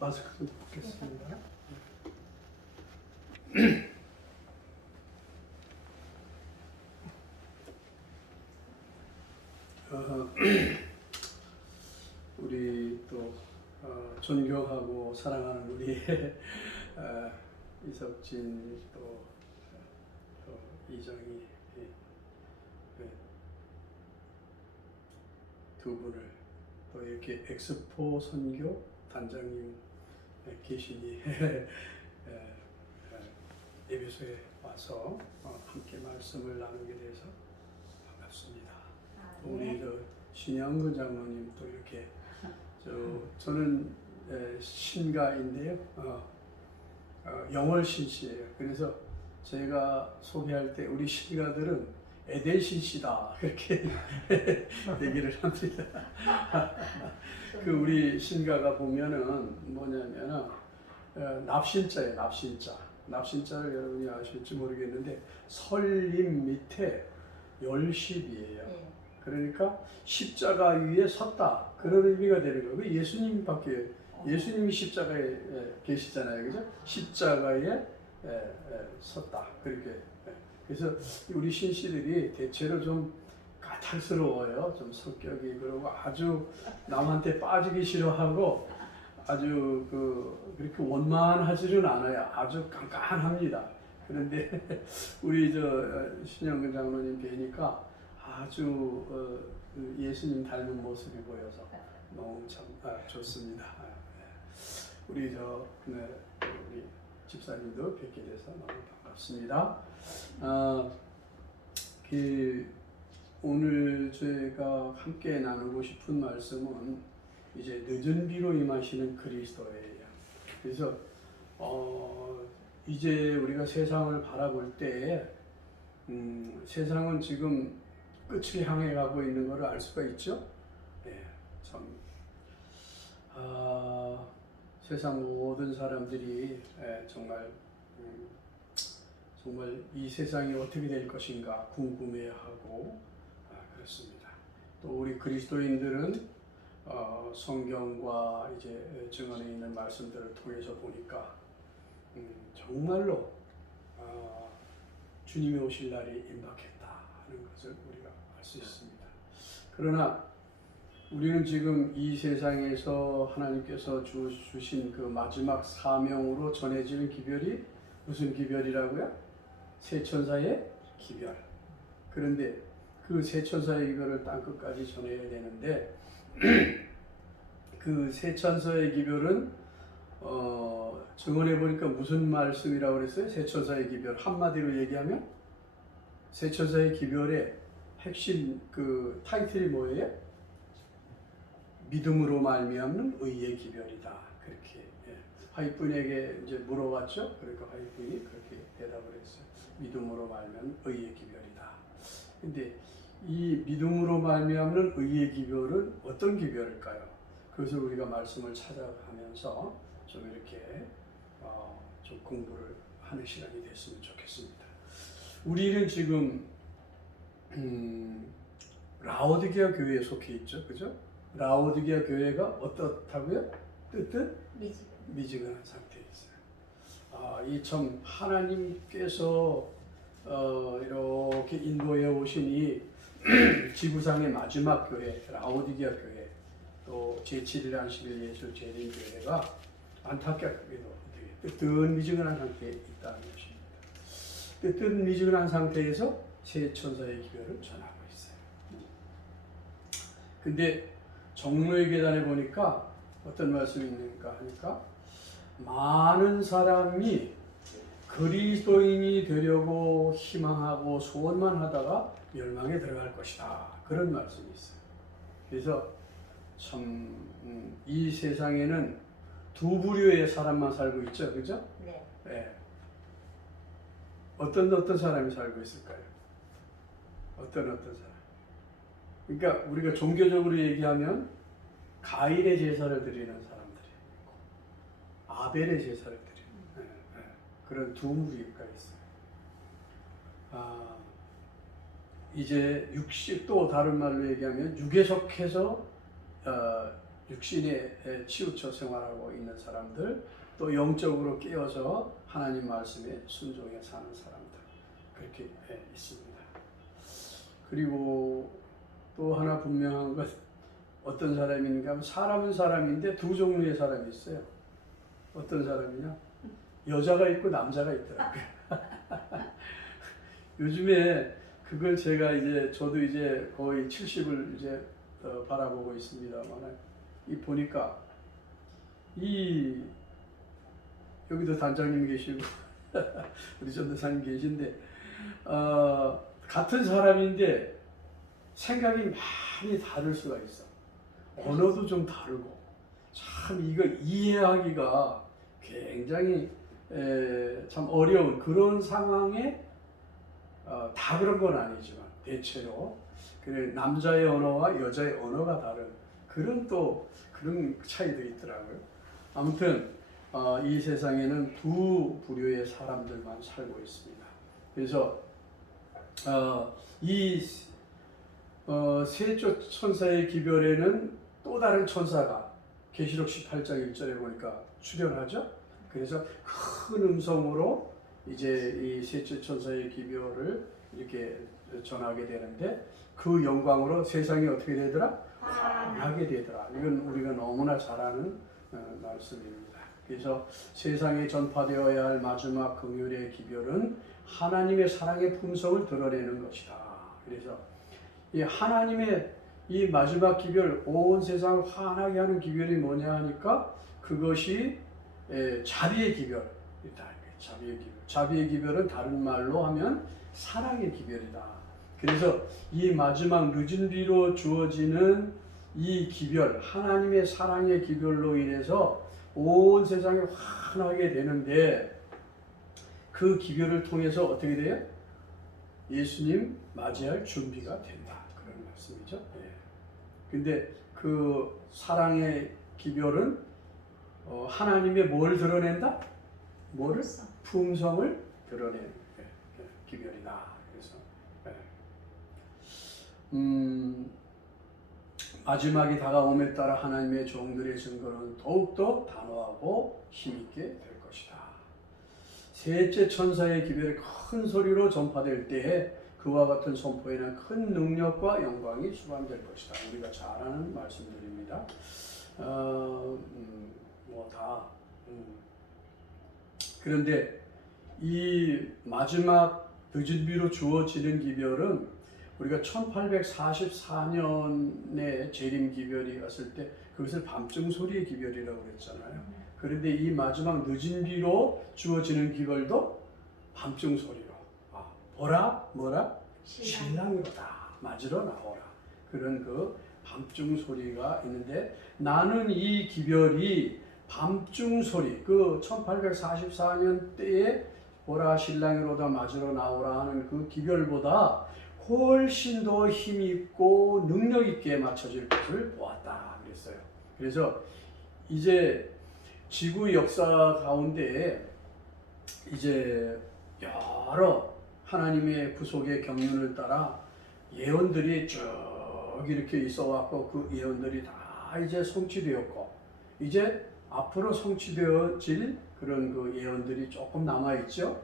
마스크 좀 벗겠습니다. 우리 또 존경하고 사랑하는 우리 이석진 또 이정희 두 분을 또 이렇게 엑스포 선교 단장님 계시니 예배소에 와서 함께 말씀을 나누게 돼서 반갑습니다. 우리 신영근 장로님 또 이렇게 저는 신가인데요. 영월 신씨예요. 그래서 제가 소개할 때 우리 신가들은 에덴 신씨다 그렇게 얘기를 합니다. 그 우리 신가가 보면은 뭐냐면은 납신자예요. 납신자를 여러분이 아실지 모르겠는데 설림 밑에 열십이에요. 그러니까 십자가 위에 섰다 그런 의미가 되는 거고 예수님이 십자가에 계시잖아요, 그죠? 십자가에 섰다 그렇게. 그래서 우리 신씨들이 대체로 좀 까탈스러워요. 좀 성격이. 그리고 아주 남한테 빠지기 싫어하고 아주 그렇게 원만하지는 않아요. 아주 깐깐합니다. 그런데 우리 신영근 장로님 뵈니까 아주 예수님 닮은 모습이 보여서 너무 참 좋습니다. 우리 우리 집사님도 뵙게 돼서 너무 반갑습니다. 오늘 저희가 함께 나누고 싶은 말씀은 이제 늦은 비로 임하시는 그리스도예요. 그래서 이제 우리가 세상을 바라볼 때 세상은 지금 끝을 향해 가고 있는 것을 알 수가 있죠. 참 세상 모든 사람들이 정말 이 세상이 어떻게 될 것인가 궁금해하고 그렇습니다. 또 우리 그리스도인들은 성경과 이제 증언에 있는 말씀들을 통해서 보니까 정말로 주님이 오실 날이 임박했다는 것을 우리가 알 수 있습니다. 그러나 우리는 지금 이 세상에서 하나님께서 주신 그 마지막 사명으로 전해지는 기별이 무슨 기별이라고요? 세 천사의 기별. 그런데 그 세 천사의 기별을 땅끝까지 전해야 되는데 그 세 천사의 기별은 증언해 보니까 무슨 말씀이라고 그랬어요? 세 천사의 기별. 한마디로 얘기하면 세 천사의 기별의 핵심 그 타이틀이 뭐예요? 믿음으로 말미암는 의의 기별이다. 그렇게 화이트분에게 이제 물어봤죠. 그러니까 화이트분이 그렇게 대답을 했어요. 믿음으로 말미암는 의의 기별이다. 근데 이 믿음으로 말미암는 의의 기별은 어떤 기별일까요? 그것을 우리가 말씀을 찾아가면서 좀 이렇게 좀 공부를 하는 시간이 됐으면 좋겠습니다. 우리는 지금 라오디게아 교회에 속해 있죠, 그죠? 라오디게아 교회가 어떻다고요? 뜻은 미지근한 상태에 있어요. 이 참 하나님께서 이렇게 인도해 오시니 지구상의 마지막 교회, 라오디게아 교회, 또 제7일 안식일 예수 재림 교회가 안타깝게도 뜨뜻 미지근한 상태에 있다는 것입니다. 뜨뜻 미지근한 상태에서 세 천사의 기별을 전하고 있어요. 근데 정로의 계단에 보니까 어떤 말씀이 있는가 하니까 많은 사람이 그리스도인이 되려고 희망하고 소원만 하다가 멸망에 들어갈 것이다. 그런 말씀이 있어요. 그래서 참 이 세상에는 두 부류의 사람만 살고 있죠, 그죠? 네. 네. 어떤 사람이 살고 있을까요? 어떤 사람? 그러니까 우리가 종교적으로 얘기하면 가인의 제사를 드리는 사람들이 있고 아벨의 제사를 드리는 그런 두 무리가 있어요. 이제 또 다른 말로 얘기하면 육에 속해서 육신에 치우쳐 생활하고 있는 사람들, 또 영적으로 깨어서 하나님 말씀에 순종해 사는 사람들, 그렇게 있습니다. 그리고 또 하나 분명한 것, 어떤 사람인가 하면 사람은 사람인데 두 종류의 사람이 있어요. 어떤 사람이냐? 여자가 있고 남자가 있더라고요. 요즘에 그걸 제가 저도 거의 70을 바라보고 있습니다만, 보니까 여기도 단장님 계시고 우리 전도사님 계신데, 같은 사람인데 생각이 많이 다를 수가 있어. 언어도 좀 다르고, 참 이거 이해하기가 굉장히 참 어려운 그런 상황에, 다 그런 건 아니지만 대체로 그래, 남자의 언어와 여자의 언어가 다른 그런 차이도 있더라고요. 아무튼 이 세상에는 두 부류의 사람들만 살고 있습니다. 그래서 이 셋째 천사의 기별에는 또 다른 천사가 계시록 18장 1절에 보니까 출현하죠. 그래서 큰 음성으로 이 셋째 천사의 기별을 이렇게 전하게 되는데, 그 영광으로 세상이 어떻게 되더라? 환하게 되더라. 이건 우리가 너무나 잘 아는 말씀입니다. 그래서 세상에 전파되어야 할 마지막 긍휼의 기별은 하나님의 사랑의 품성을 드러내는 것이다. 그래서 이 하나님의 이 마지막 기별, 온 세상을 환하게 하는 기별이 뭐냐 하니까, 그것이 자비의 기별이다. 자비의 기별. 자비의 기별은 다른 말로 하면 사랑의 기별이다. 그래서 이 마지막 늦은 뒤로 주어지는 이 기별, 하나님의 사랑의 기별로 인해서 온 세상이 환하게 되는데, 그 기별을 통해서 어떻게 돼요? 예수님 맞이할 준비가 된다. 그런 말씀이죠. 근데 그 사랑의 기별은 하나님의 뭘 드러낸다? 뭐를? 품성을 드러내는 기별이다. 그래서 마지막이 다가옴에 따라 하나님의 종들의 증거는 더욱더 단호하고 힘있게 될 것이다. 셋째 천사의 기별이 큰 소리로 전파될 때에 그와 같은 선포에는 큰 능력과 영광이 수반될 것이다. 우리가 잘 아는 말씀들입니다. 그런데 이 마지막 늦은 비로 주어지는 기별은 우리가 1844년에 재림 기별이 왔을 때 그것을 밤중 소리의 기별이라고 그랬잖아요. 그런데 이 마지막 늦은 비로 주어지는 기별도 밤중 소리로, 보라 뭐라? 신랑이로다. 맞으러 나오라. 그런 그 밤중 소리가 있는데, 나는 이 기별이 밤중 소리, 그 1844년 때에 보라 신랑이로다 맞으러 나오라 하는 그 기별보다 훨씬 더 힘있고 능력 있게 맞춰질 것을 보았다 그랬어요. 그래서 이제 지구 역사 가운데 여러 하나님의 구속의 경륜을 따라 예언들이 쭉 이렇게 있어왔고, 그 예언들이 다 이제 성취되었고, 이제 앞으로 성취되어질 그런 그 예언들이 조금 남아있죠.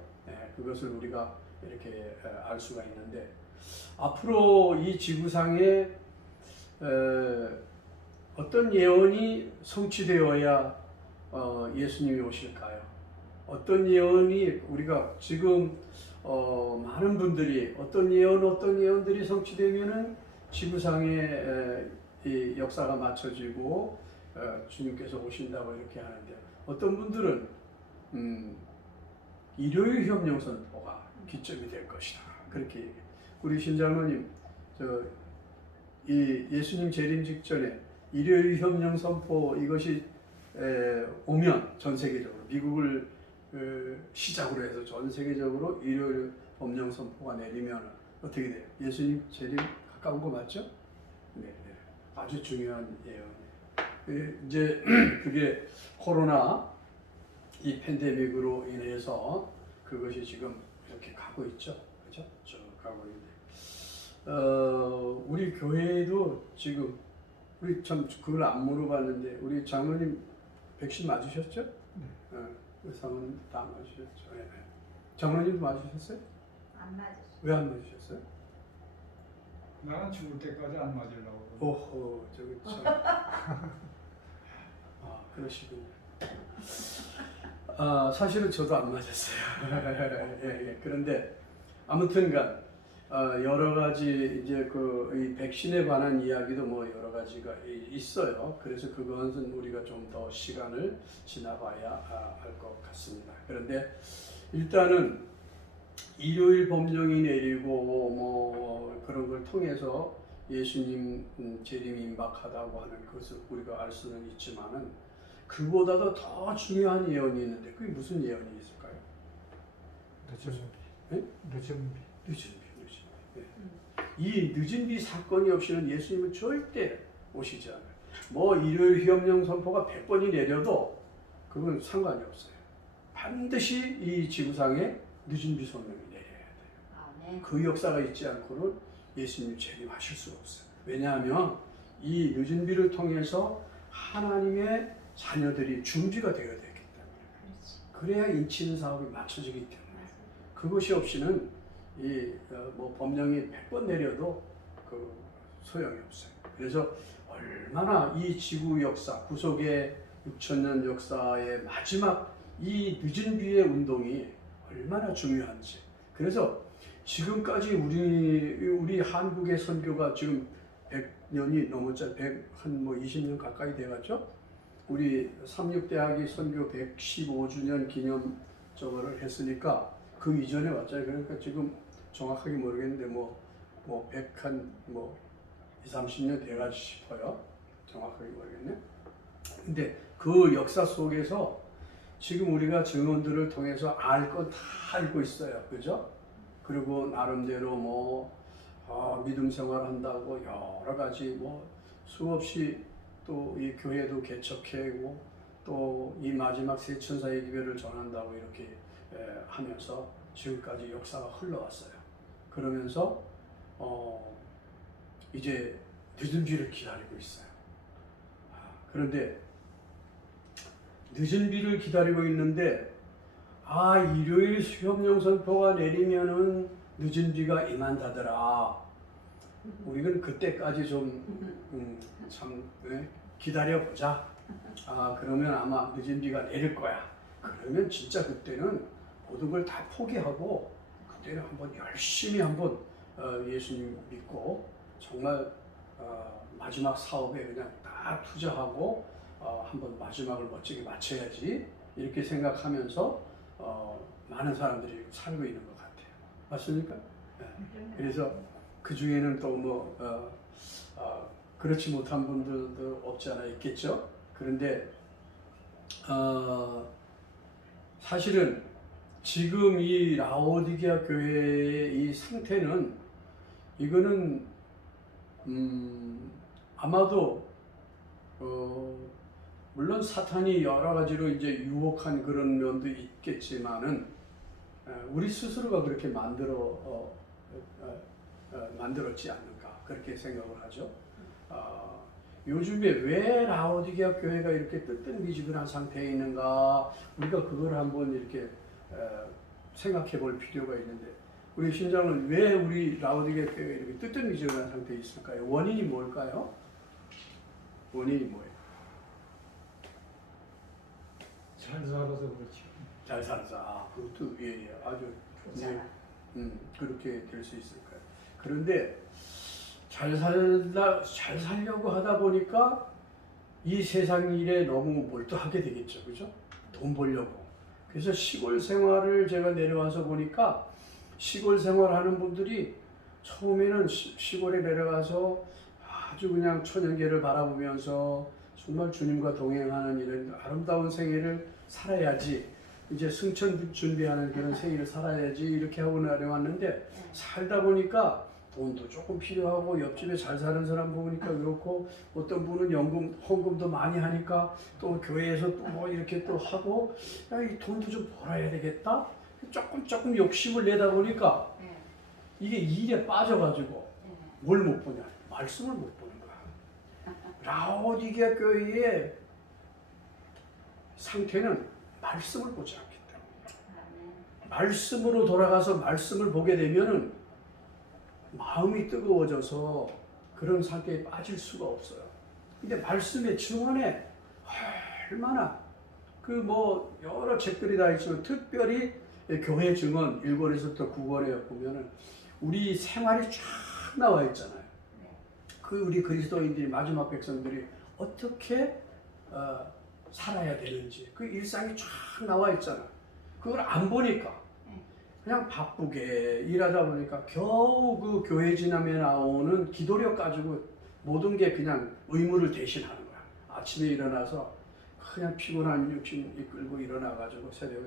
그것을 우리가 이렇게 알 수가 있는데, 앞으로 이 지구상에 어떤 예언이 성취되어야 예수님이 오실까요? 어떤 예언이 우리가 지금 많은 분들이 어떤 예언들이 성취되면은 지구상의 이 역사가 맞춰지고 주님께서 오신다고 이렇게 하는데, 어떤 분들은 일요일 협령 선포가 기점이 될 것이다. 그렇게 얘기해요. 우리 신자모님 이 예수님 재림 직전에 일요일 협령 선포 이것이 오면 전 세계적으로 미국을 시작으로 해서 전 세계적으로 일요일 법령 선포가 내리면 어떻게 돼요? 예수님 재림 가까운 거 맞죠? 네. 아주 중요한 예언이에요. 이제 그게 코로나 이 팬데믹으로 인해서 그것이 지금 이렇게 가고 있죠. 그죠? 쭉 가고 있는데, 우리 교회도 지금 우리 참 그걸 안 물어봤는데 우리 장로님 백신 맞으셨죠? 네. 우리 사모님 다 맞으셨죠? 네. 장로님도 맞으셨어요? 안 맞았어. 왜 안 맞으셨어요? 나는 죽을 때까지 안 맞으려고. 오호, 저기 참. 아, 그러시군요. 사실은 저도 안 맞았어요. 예. 그런데 아무튼간 여러 가지 이제 이 백신에 관한 이야기도 뭐 여러 가지가 있어요. 그래서 그것은 우리가 좀 더 시간을 지나봐야 알 것 같습니다. 그런데 일단은 일요일 법령이 내리고 뭐 그런 걸 통해서 예수님 재림이 임박하다고 하는 것을 우리가 알 수는 있지만은 그보다도 더 중요한 예언이 있는데 그게 무슨 예언이 있을까요? 늦은 네? 늦은 늦은 비. 예. 이 늦은 비 사건이 없이는 예수님은 절대 오시지 않아요. 뭐 일요일 휴업령 선포가 100번이 내려도 그건 상관이 없어요. 반드시 이 지구상에 늦은 비 소명이 내려야 돼요. 아멘. 그 역사가 있지 않고는 예수님 재림하실 수가 없어요. 왜냐하면 이 늦은 비를 통해서 하나님의 자녀들이 준비가 되어야 되기 때문에 그렇지. 그래야 인치는 사업이 맞춰지기 때문에 맞아. 그것이 없이는 이 뭐 법령이 100번 내려도 그 소용이 없어요. 그래서 얼마나 이 지구 역사 구속의 6천년 역사의 마지막 이 늦은 비의 운동이 얼마나 중요한지. 그래서 지금까지 우리 한국의 선교가 지금 100년이 넘었죠. 20년 가까이 돼가죠. 우리 삼육대학이 선교 115주년 기념 저거를 했으니까 그 이전에 왔잖아요. 그러니까 지금 정확하게 모르겠는데 뭐 20, 30년 돼가지 싶어요. 정확하게 모르겠네. 근데 그 역사 속에서 지금 우리가 증언들을 통해서 알 건 다 알고 있어요. 그죠? 그리고 나름대로 믿음 생활한다고 여러 가지 수없이 또 이 교회도 개척하고 또 이 마지막 세 천사의 기별을 전한다고 이렇게 하면서 지금까지 역사가 흘러왔어요. 그러면서 이제 늦은 비를 기다리고 있어요. 그런데 늦은 비를 기다리고 있는데 일요일 수협령 선포가 내리면은 늦은 비가 임한다더라. 우리는 그때까지 참 기다려보자. 그러면 아마 늦은 비가 내릴 거야. 그러면 진짜 그때는 모든 걸 다 포기하고 그때는 한번 열심히 예수님 믿고 정말 마지막 사업에 그냥 다 투자하고 한번 마지막을 멋지게 마쳐야지 이렇게 생각하면서 많은 사람들이 살고 있는 것 같아요. 맞습니까? 네. 그래서 그 중에는 또 그렇지 못한 분들도 없지 않아 있겠죠. 그런데 사실은 지금 이 라오디게아 교회의 이 상태는 이거는 아마도 물론 사탄이 여러 가지로 이제 유혹한 그런 면도 있겠지만은 우리 스스로가 그렇게 만들었지 않는가 그렇게 생각을 하죠. 요즘에 왜 라오디게아 교회가 이렇게 뜨뜻미지근한 상태에 있는가 우리가 그걸 한번 이렇게 생각해 볼 필요가 있는데 우리 신장은 왜 우리 라오디게아 교회가 이렇게 뜨뜻미지근한 상태에 있을까요? 원인이 뭘까요? 원인이 뭐예요? 잘 살아서 그렇죠. 잘 살아서 그것도 아주 그렇게 될 수 있을 거예요. 그런데 잘 살려고 하다 보니까 이 세상 일에 너무 몰두하게 되겠죠, 그죠? 돈 벌려고. 그래서 시골 생활을 제가 내려와서 보니까 시골 생활하는 분들이 처음에는 시골에 내려가서 아주 그냥 천연계를 바라보면서 정말 주님과 동행하는 이런 아름다운 생애를 살아야지. 이제 승천 준비하는 그런 생애를 살아야지 이렇게 하고 내려왔는데 살다 보니까 돈도 조금 필요하고 옆집에 잘 사는 사람 보니까 그렇고 어떤 분은 헌금도 많이 하니까 또 교회에서 또 이렇게 또 하고 이 돈도 좀 벌어야 되겠다. 조금 욕심을 내다 보니까 이게 일에 빠져가지고 뭘 못 보냐? 말씀을 못 보는 거야. 라오디게아 교회의 상태는 말씀을 보지 않기 때문에 말씀으로 돌아가서 말씀을 보게 되면은 마음이 뜨거워져서 그런 상태에 빠질 수가 없어요. 근데 말씀의 증언에 얼마나 그 뭐 여러 책들이 다 있지만 특별히 교회 증언 1권에서부터 9권에 보면은 우리 생활이 쫙 나와 있잖아요. 그 우리 그리스도인들이 마지막 백성들이 어떻게 살아야 되는지 그 일상이 쫙 나와 있잖아. 그걸 안 보니까 그냥 바쁘게 일하다 보니까 겨우 그 교회 지남에 나오는 기도력 가지고 모든 게 그냥 의무를 대신하는 거야. 아침에 일어나서 그냥 피곤한 육신 이끌고 일어나가지고 새벽에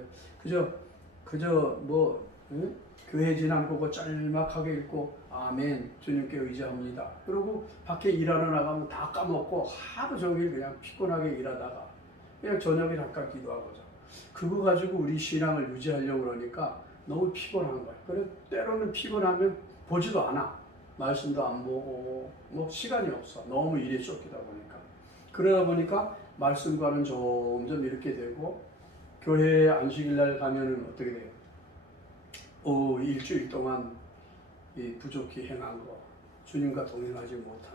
그저 뭐 응? 교회 지남 보고 짤막하게 읽고 아멘 주님께 의지합니다. 그리고 밖에 일하러 나가면 다 까먹고 하루 종일 그냥 피곤하게 일하다가 그냥 저녁에 잠깐 기도하고 자. 그거 가지고 우리 신앙을 유지하려고 그러니까 너무 피곤한 거야. 그래 때로는 피곤하면 보지도 않아. 말씀도 안 보고 뭐 시간이 없어. 너무 일에 쫓기다 보니까. 그러다 보니까 말씀과는 점점 이렇게 되고 교회에 안식일 날 가면은 어떻게 돼요? 일주일 동안 이 부족히 행한 거, 주님과 동행하지 못한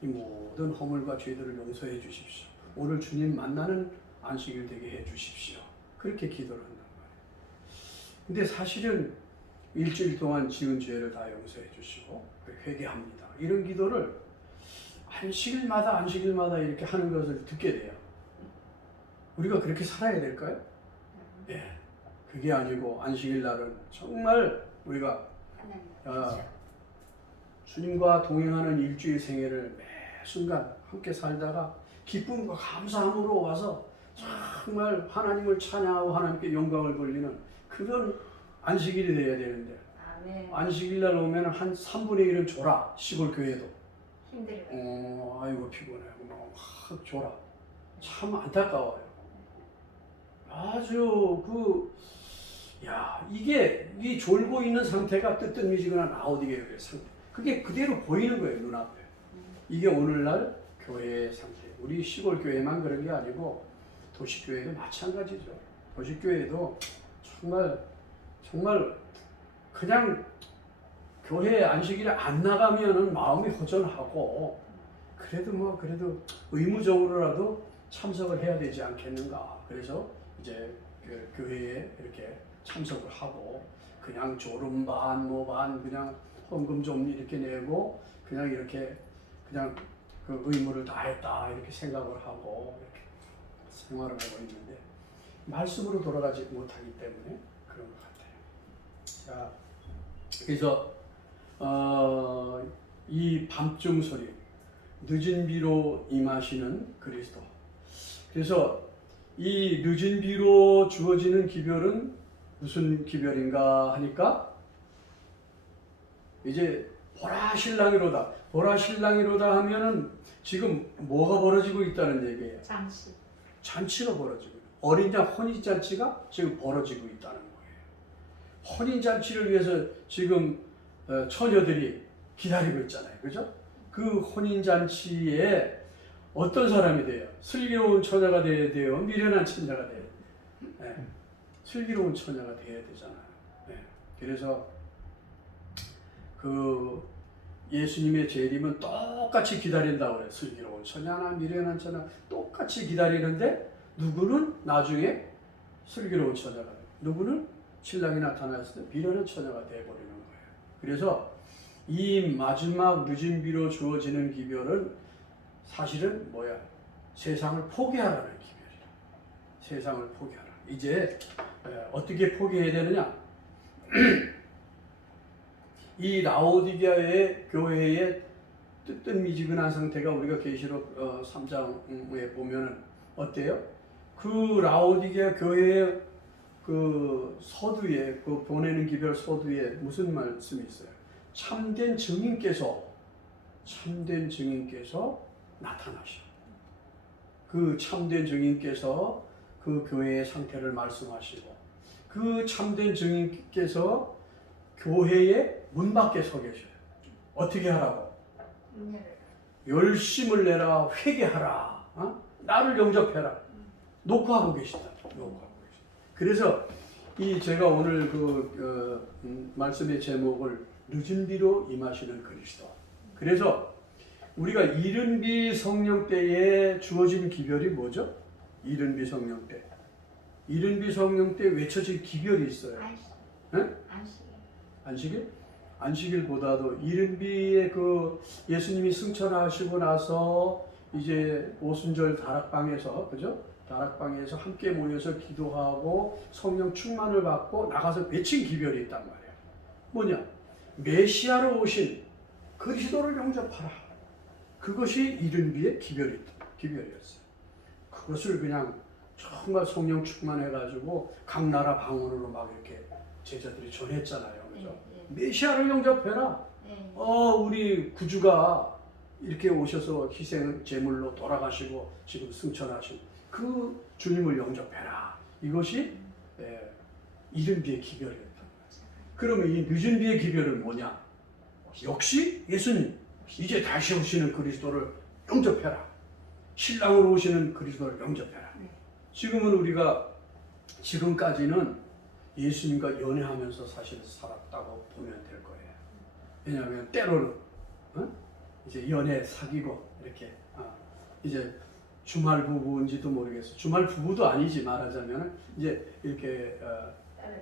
이 모든 허물과 죄들을 용서해 주십시오. 오늘 주님 만나는 안식일 되게 해 주십시오. 그렇게 기도를 한단 말이에요. 근데 사실은 일주일 동안 지은 죄를 다 용서해 주시고 회개합니다. 이런 기도를 안식일마다 이렇게 하는 것을 듣게 돼요. 우리가 그렇게 살아야 될까요? 네. 그게 아니고 안식일 날은 정말 우리가 주님과 동행하는 일주일 생애를 매 순간 함께 살다가 기쁨과 감사함으로 와서 정말 하나님을 찬양하고 하나님께 영광을 돌리는 그런 안식일이 돼야 되는데 안식일 날 오면 한 3분의 1은 졸아. 시골 교회도 힘들어요. 아이고 피곤해. 확 졸아. 참 안타까워요. 아주 이게 이 졸고 있는 상태가 뜨뜻미지근한 라오디게아의 상태. 그게 그대로 보이는 거예요, 눈앞에. 이게 오늘날 교회의 상태. 우리 시골 교회만 그런 게 아니고 도시교회도 마찬가지죠. 도시교회도 정말 그냥 교회 안식일에 안 나가면은 마음이 허전하고 그래도 의무적으로라도 참석을 해야 되지 않겠는가. 그래서 이제 그 교회에 이렇게 참석을 하고 그냥 졸음반 그냥 헌금 좀 이렇게 내고 그냥 그 의무를 다했다 이렇게 생각을 하고 이렇게 생활을 하고 있는데 말씀으로 돌아가지 못하기 때문에 그런 것 같아요. 자, 그래서 이 밤중 소리, 늦은 비로 임하시는 그리스도. 그래서 이 늦은 비로 주어지는 기별은 무슨 기별인가 하니까 이제 보라 신랑이로다. 보라 신랑이로다 하면은 지금 뭐가 벌어지고 있다는 얘기예요. 잔치가 벌어지고 어린 양 혼인 잔치가 지금 벌어지고 있다는 거예요. 혼인 잔치를 위해서 지금 처녀들이 기다리고 있잖아요. 그죠? 그 혼인 잔치에 어떤 사람이 돼요? 슬기로운 처녀가 돼야 돼요? 미련한 처녀가 돼야 돼요? 네. 슬기로운 처녀가 돼야 되잖아요. 네. 그래서 그 예수님의 재림은 똑같이 기다린다고 그래요. 슬기로운 처녀나 미련한 처녀 똑같이 기다리는데 누구는 나중에 슬기로운 처녀가 돼요. 누구는 신랑이 나타났을 때 미련한 처녀가 되어버리는 거예요. 그래서 이 마지막 늦은 비로 주어지는 기별은 사실은 세상을 포기하라는 기별이라. 세상을 포기하라. 이제 어떻게 포기해야 되느냐? 이 라오디게아의 교회의 뜨뜻미지근한 상태가 우리가 계시록 3장에 보면은 어때요? 그 라오디게아 교회의 그 서두에 그 보내는 기별 서두에 무슨 말씀이 있어요? 참된 증인께서 나타나셔. 그 참된 증인께서 그 교회의 상태를 말씀하시고 그 참된 증인께서 교회의 문 밖에 서 계셔요. 어떻게 하라고? 열심을 내라, 회개하라, 나를 영접해라. 녹화하고 계시다. 녹화하고 계시다. 그래서 이 제가 오늘 말씀의 제목을 늦은 비로 임하시는 그리스도. 그래서 우리가 이른 비 성령 때에 주어진 기별이 뭐죠? 이른 비 성령 때. 이른 비 성령 때 외쳐질 기별이 있어요. 안식일? 안식일보다도 이른 비에 예수님이 승천하시고 나서 이제 오순절 다락방에서, 그죠? 다락방에서 함께 모여서 기도하고 성령 충만을 받고 나가서 외친 기별이 있단 말이에요. 뭐냐? 메시아로 오신 그리스도를 영접하라. 그것이 이른 비의 기별이었어요. 그것을 그냥 정말 성령 충만해가지고 각 나라 방언으로 막 이렇게 제자들이 전했잖아요. 그죠? 메시아를 영접해라. 우리 구주가 이렇게 오셔서 희생 제물로 돌아가시고 지금 승천하신 그 주님을 영접해라. 이것이 이른 비의 기별이었던 거예요. 그러면 이 늦은 비의 기별은 뭐냐? 역시 예수님, 이제 다시 오시는 그리스도를 영접해라. 신랑으로 오시는 그리스도를 영접해라. 지금은 우리가 지금까지는 예수님과 연애하면서 사실 살았다고 보면 될 거예요. 왜냐하면 때로는 이제 연애 사귀고 이렇게 이제 주말 부부인지도 모르겠어요. 주말 부부도 아니지 말하자면 이제 이렇게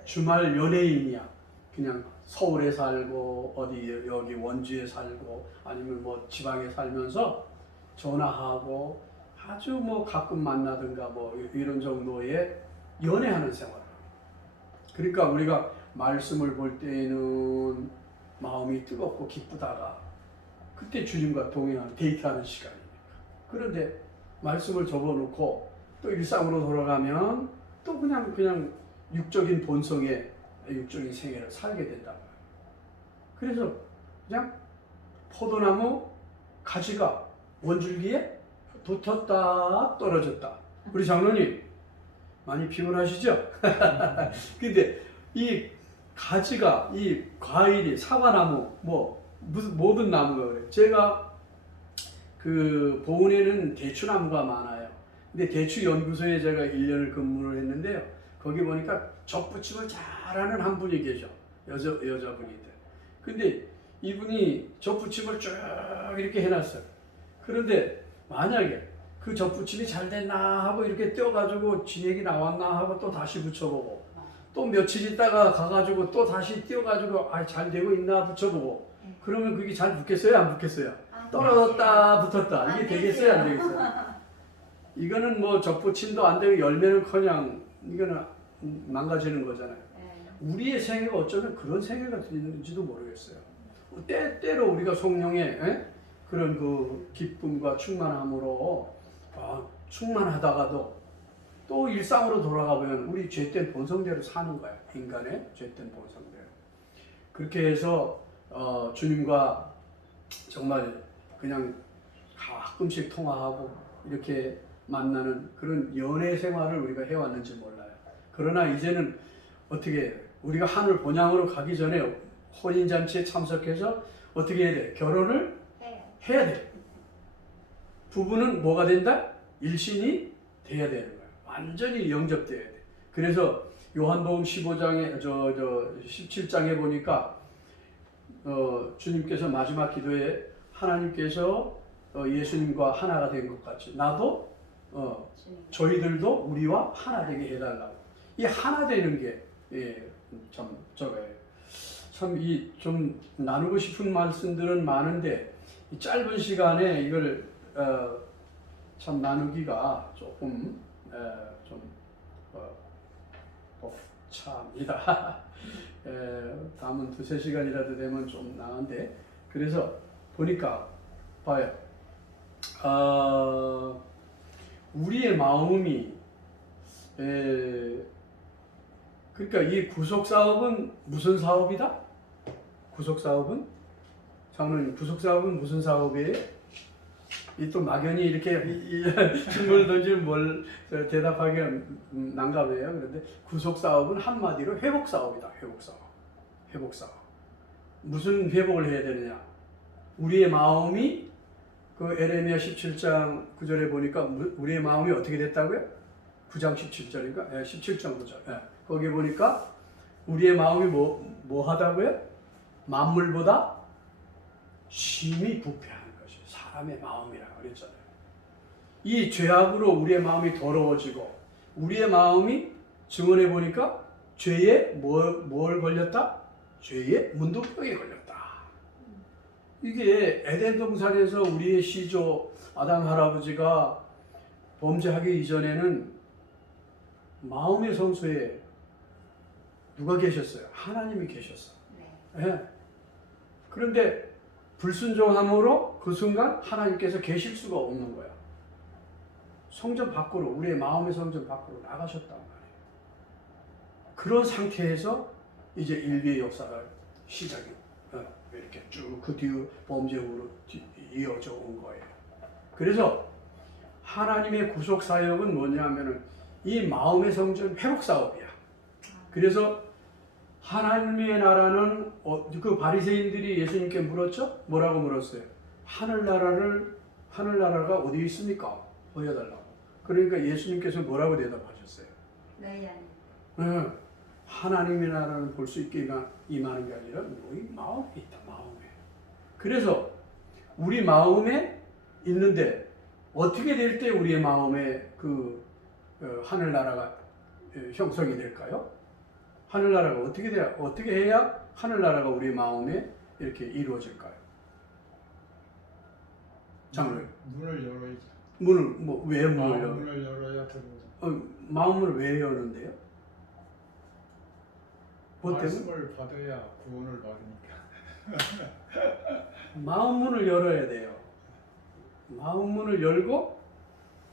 주말 연예인이야. 그냥 서울에 살고 어디 여기 원주에 살고 아니면 뭐 지방에 살면서 전화하고 아주 뭐 가끔 만나든가 뭐 이런 정도의 연애하는 생활. 그러니까 우리가 말씀을 볼 때에는 마음이 뜨겁고 기쁘다가 그때 주님과 동행하는 데이트하는 시간이니까. 그런데 말씀을 접어놓고 또 일상으로 돌아가면 또 그냥 육적인 본성의 육적인 생애를 살게 된다. 그래서 그냥 포도나무 가지가 원줄기에 붙었다 떨어졌다. 우리 장로님 많이 피곤하시죠? 근데 이 가지가 이 과일이 사과나무 무슨 모든 나무가 그래요. 제가 그 보은에는 대추나무가 많아요. 근데 대추 연구소에 제가 1년을 근무를 했는데요. 거기 보니까 접붙임을 잘하는 한 분이 계셔. 여자분인데. 근데 이분이 접붙임을 쭉 이렇게 해놨어요. 그런데 만약에 그 접붙임이 잘 됐나 하고 이렇게 떼어가지고 진액이 나왔나 하고 또 다시 붙여보고 또 며칠 있다가 가가지고 또 다시 떼어가지고 잘 되고 있나 붙여보고 그러면 그게 잘 붙겠어요? 안 붙겠어요? 떨어졌다 붙었다 이게 되겠어요? 안 되겠어요? 이거는 뭐 접붙임도 안 되고 열매는커녕 이거는 망가지는 거잖아요. 우리의 생애가 어쩌면 그런 생애가 되는지도 모르겠어요. 때로 우리가 성령의 그런 그 기쁨과 충만함으로 충만하다가도 또 일상으로 돌아가 보면 우리 죄된 본성대로 사는 거야. 인간의 죄된 본성대로. 그렇게 해서 주님과 정말 그냥 가끔씩 통화하고 이렇게 만나는 그런 연애 생활을 우리가 해왔는지 몰라요. 그러나 이제는 어떻게 우리가 하늘 본향으로 가기 전에 혼인잔치에 참석해서 어떻게 해야 돼? 결혼을 해야 돼. 부부는 뭐가 된다? 일신이 돼야 되는 거야. 완전히 영접돼야 돼. 그래서 요한복음 15장에 17장에 보니까 주님께서 마지막 기도에 하나님께서 예수님과 하나가 된 것 같이 나도 저희들도 우리와 하나 되게 해달라고. 이 하나 되는 게 참 저거예요. 참 이 좀 나누고 싶은 말씀들은 많은데 이 짧은 시간에 이걸 참 나누기가 조금 좀 벅찹니다. 다음은 2-3시간이라도 되면 좀 나은데 그래서 보니까 봐요. 우리의 마음이 그러니까 이 구속 사업은 무슨 사업이다? 구속 사업은 장로님 구속 사업은 무슨 사업이에요? 이 또 막연히 이렇게 질문을 던지면 뭘 대답하기가 난감해요. 그런데 구속 사업은 한마디로 회복 사업이다. 회복 사업. 회복 사업. 무슨 회복을 해야 되느냐? 우리의 마음이 그 에레미야 17장 9절에 보니까 우리의 마음이 어떻게 됐다고요? 9장 17절인가? 17장 9절. 거기 보니까 우리의 마음이 뭐 하다고요? 만물보다 심히 부패한 것이 사람의 마음이라고 그랬잖아요. 이 죄악으로 우리의 마음이 더러워지고 우리의 마음이 증언해 보니까 죄에 뭘 걸렸다? 죄의 문둥병에 걸렸다. 이게 에덴 동산에서 우리의 시조 아담 할아버지가 범죄하기 이전에는 마음의 성소에 누가 계셨어요? 하나님이 계셨어요. 네. 그런데 불순종함으로 그 순간 하나님께서 계실 수가 없는 거야. 성전 밖으로, 우리의 마음의 성전 밖으로 나가셨단 말이에요. 그런 상태에서 이제 인류의 역사가 시작이 이렇게 쭉 그 뒤 범죄로 이어져 온 거예요. 그래서 하나님의 구속 사역은 뭐냐면은 이 마음의 성전 회복 사업이야. 그래서 하나님의 나라는 그 바리새인들이 예수님께 물었죠? 뭐라고 물었어요? 하늘나라가 어디 있습니까? 보여달라고. 그러니까 예수님께서 뭐라고 대답하셨어요? 너희 안에. 하나님의 나라는 볼 수 있게 임하는 게 아니라 너희 마음에 있다. 마음에. 그래서 우리 마음에 있는데 어떻게 될 때 우리의 마음에 그 하늘나라가 형성이 될까요? 하늘나라가 어떻게 해야 하늘나라가 우리 마음에 이렇게 이루어질까요? 장로님. 문을 열어야지. 왜 문을 열어요? 문을 열어야 들어오죠. 마음을 왜 여는데요? 뭐 때문에? 말씀을 받아야 구원을 받으니까. 마음 문을 열어야 돼요. 마음 문을 열고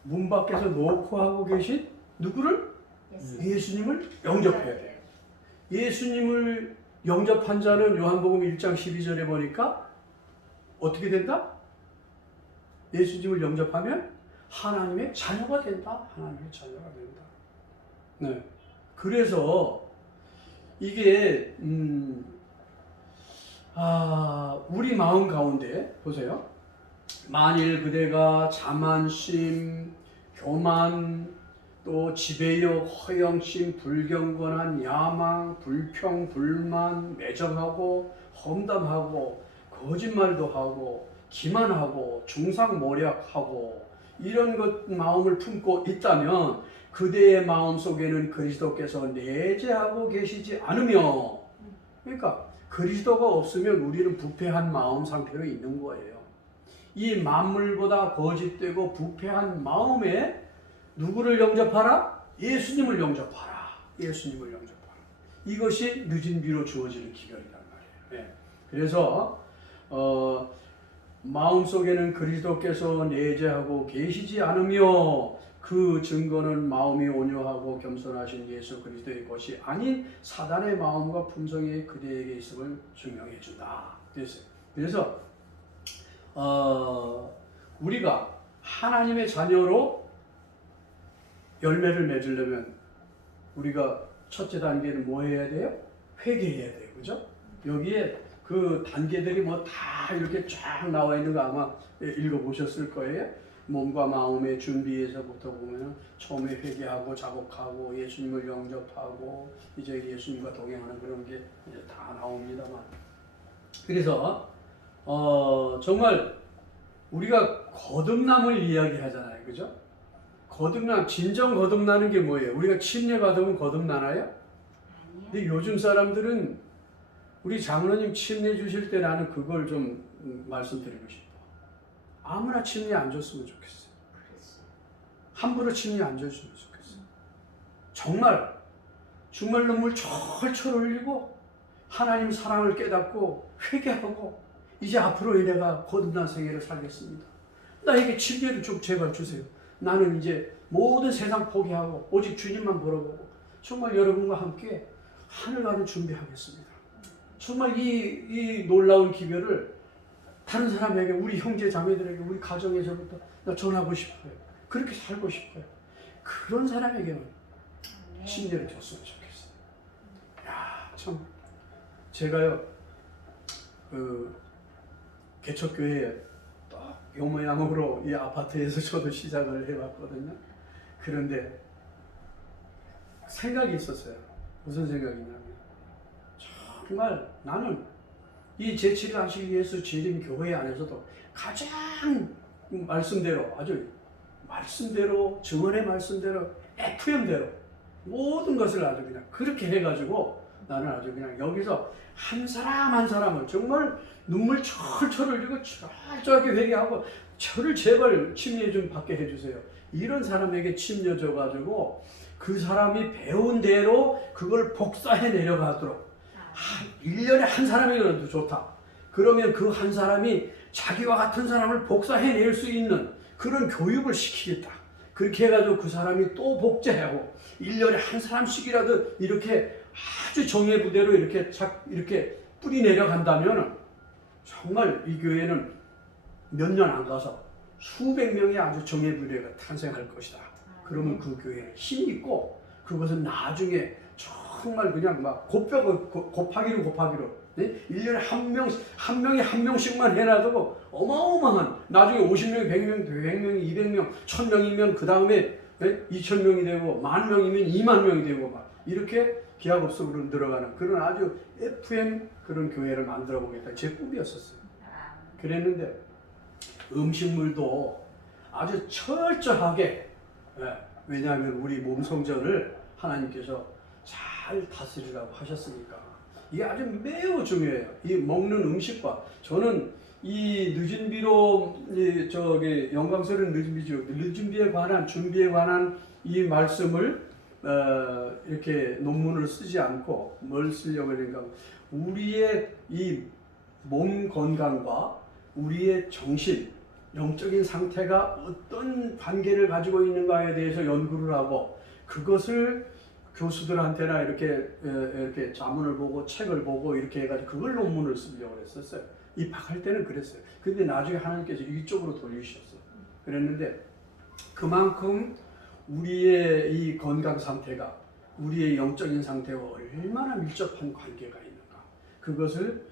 문 밖에서 놓고 하고 계신 누구를? 예수님을 영접해야 돼요. 예수님을 영접한 자는 요한복음 1장 12절에 보니까 어떻게 된다? 예수님을 영접하면 하나님의 자녀가 된다. 하나님의 자녀가 된다. 네. 그래서 이게 우리 마음 가운데 보세요. 만일 그대가 자만심, 교만, 또 지배욕, 허영심, 불경건한 야망, 불평, 불만, 매정하고 험담하고 거짓말도 하고 기만하고 중상모략하고 이런 것 마음을 품고 있다면 그대의 마음 속에는 그리스도께서 내재하고 계시지 않으며, 그러니까 그리스도가 없으면 우리는 부패한 마음 상태로 있는 거예요. 이 만물보다 거짓되고 부패한 마음에 누구를 영접하라? 예수님을 영접하라. 예수님을 영접하라. 이것이 늦은 비로 주어지는 기별이란 말이에요. 네. 그래서 마음속에는 그리스도께서 내재하고 계시지 않으며 그 증거는 마음이 온유하고 겸손하신 예수 그리스도의 것이 아닌 사단의 마음과 품성이 그대에게 있음을 증명해 준다. 그래서 우리가 하나님의 자녀로 열매를 맺으려면 우리가 첫째 단계는 뭐 해야 돼요? 회개해야 돼요. 그죠? 여기에 그 단계들이 뭐 다 이렇게 쫙 나와 있는 거 아마 읽어보셨을 거예요. 몸과 마음의 준비에서부터 보면 처음에 회개하고 자복하고 예수님을 영접하고 이제 예수님과 동행하는 그런 게 이제 다 나옵니다만, 그래서 정말 우리가 거듭남을 이야기하잖아요. 그죠? 거듭남, 진정 거듭나는 게 뭐예요? 우리가 침례 받으면 거듭나나요? 근데 요즘 사람들은 우리 장로님 침례 주실 때 나는 그걸 좀 말씀드리고 싶어. 아무나 침례 안 줬으면 좋겠어. 함부로 침례 안 줬으면 좋겠어. 정말 눈물 철철 흘리고 하나님 사랑을 깨닫고 회개하고 이제 앞으로 내가 거듭난 생애를 살겠습니다. 나에게 침례를 좀 제발 주세요. 나는 이제 모든 세상 포기하고 오직 주님만 바라보고 정말 여러분과 함께 하늘 가는 준비하겠습니다. 정말 이 놀라운 기별을 다른 사람에게, 우리 형제 자매들에게, 우리 가정에서부터 나 전하고 싶어요. 그렇게 살고 싶어요. 그런 사람에게는 침례를 줬으면 좋겠어요. 야, 참 제가요 개척교회에 딱 요 모양으로 이 아파트에서 저도 시작을 해봤거든요. 그런데 생각이 있었어요. 무슨 생각이냐면 정말 나는 이 제7일 안식 예수 재림 교회 안에서도 가장 말씀대로 아주 말씀대로 증언의 말씀대로 FM대로 모든 것을 아주 그냥 그렇게 해가지고 나는 아주 그냥 여기서 한 사람 한 사람을 정말 눈물 철철 흘리고 철저하게 회개하고 저를 제발 침례 좀 받게 해주세요. 이런 사람에게 침례 줘가지고 그 사람이 배운 대로 그걸 복사해 내려가도록 1년에 한 사람이라도 좋다. 그러면 그 한 사람이 자기와 같은 사람을 복사해 낼 수 있는 그런 교육을 시키겠다. 그렇게 해가지고 그 사람이 또 복제하고 1년에 한 사람씩이라도 이렇게 아주 정예부대로 이렇게 뿌리 내려간다면 정말 이 교회는 몇 년 안 가서 수백 명의 아주 정예부대가 탄생할 것이다. 그러면 그 교회는 힘이 있고 그것은 나중에 정말 그냥 막 곱하기로 네? 1년에 한 명씩만 해놔도 어마어마한 나중에 50명, 100명, 100명, 200명, 1000명이면 그 다음에 네? 2000명이 되고 10,000명이면 20,000명이 되고 막 이렇게 기하급수로 늘어가는 그런 아주 FM 그런 교회를 만들어 보겠다. 제 꿈이었었어요. 그랬는데 음식물도 아주 철저하게 왜냐하면 우리 몸 성전을 하나님께서 잘 다스리라고 하셨으니까 이게 아주 매우 중요해요. 이 먹는 음식과 저는 이 늦은 비로 영광스러운 늦은 비죠. 늦은 비에 관한 준비에 관한 이 말씀을 이렇게 논문을 쓰지 않고 뭘 쓰려고 하니까 우리의 이 몸 건강과 우리의 정신 영적인 상태가 어떤 관계를 가지고 있는가에 대해서 연구를 하고 그것을 교수들한테나 이렇게 자문을 보고 책을 보고 이렇게 해가지고 그걸 논문을 쓰려고 했었어요. 입학할 때는 그랬어요. 근데 나중에 하나님께서 이쪽으로 돌리셨어요. 그랬는데 그만큼 우리의 이 건강 상태가 우리의 영적인 상태와 얼마나 밀접한 관계가 있는가 그것을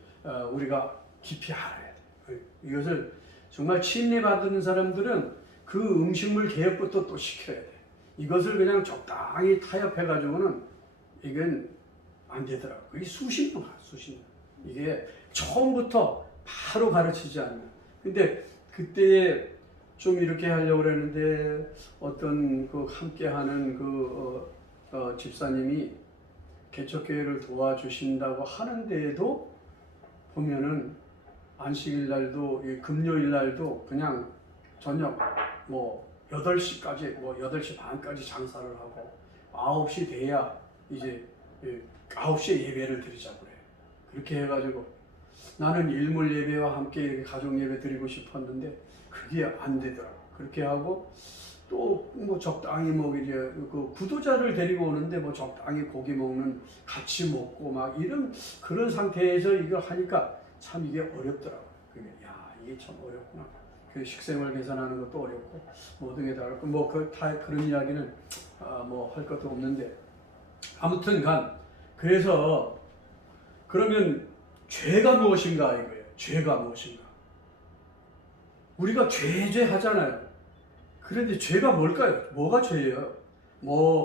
우리가 깊이 알아야 돼요. 이것을 정말 침례받는 사람들은 그 음식물 개혁부터 또 시켜야 돼. 이것을 그냥 적당히 타협해가지고는 이건 안 되더라고. 이게 수십 년. 이게 처음부터 바로 가르치지 않는. 근데 그때에 좀 이렇게 하려고 그랬는데 어떤 그 함께하는 집사님이 개척교회를 도와주신다고 하는데도 보면은 안식일 날도 금요일 날도 그냥 저녁 8시까지 8시 반까지 장사를 하고 9시 돼야 이제 9시에 예배를 드리자고 그래. 그렇게 해가지고 나는 일몰 예배와 함께 이렇게 가족 예배 드리고 싶었는데 그게 안 되더라고. 그렇게 하고 또 적당히 이제 그 구도자를 데리고 오는데 적당히 고기 먹는 같이 먹고 막 이런 그런 상태에서 이거 하니까 참 이게 어렵더라고. 이게 참 어렵구나. 그 식생활 계산하는 것도 어렵고 모든 게 다 어렵고 그런 이야기는 할 것도 없는데 아무튼간 그래서 그러면 죄가 무엇인가 이거예요. 죄가 무엇인가? 우리가 죄 하잖아요. 그런데 죄가 뭘까요? 뭐가 죄예요?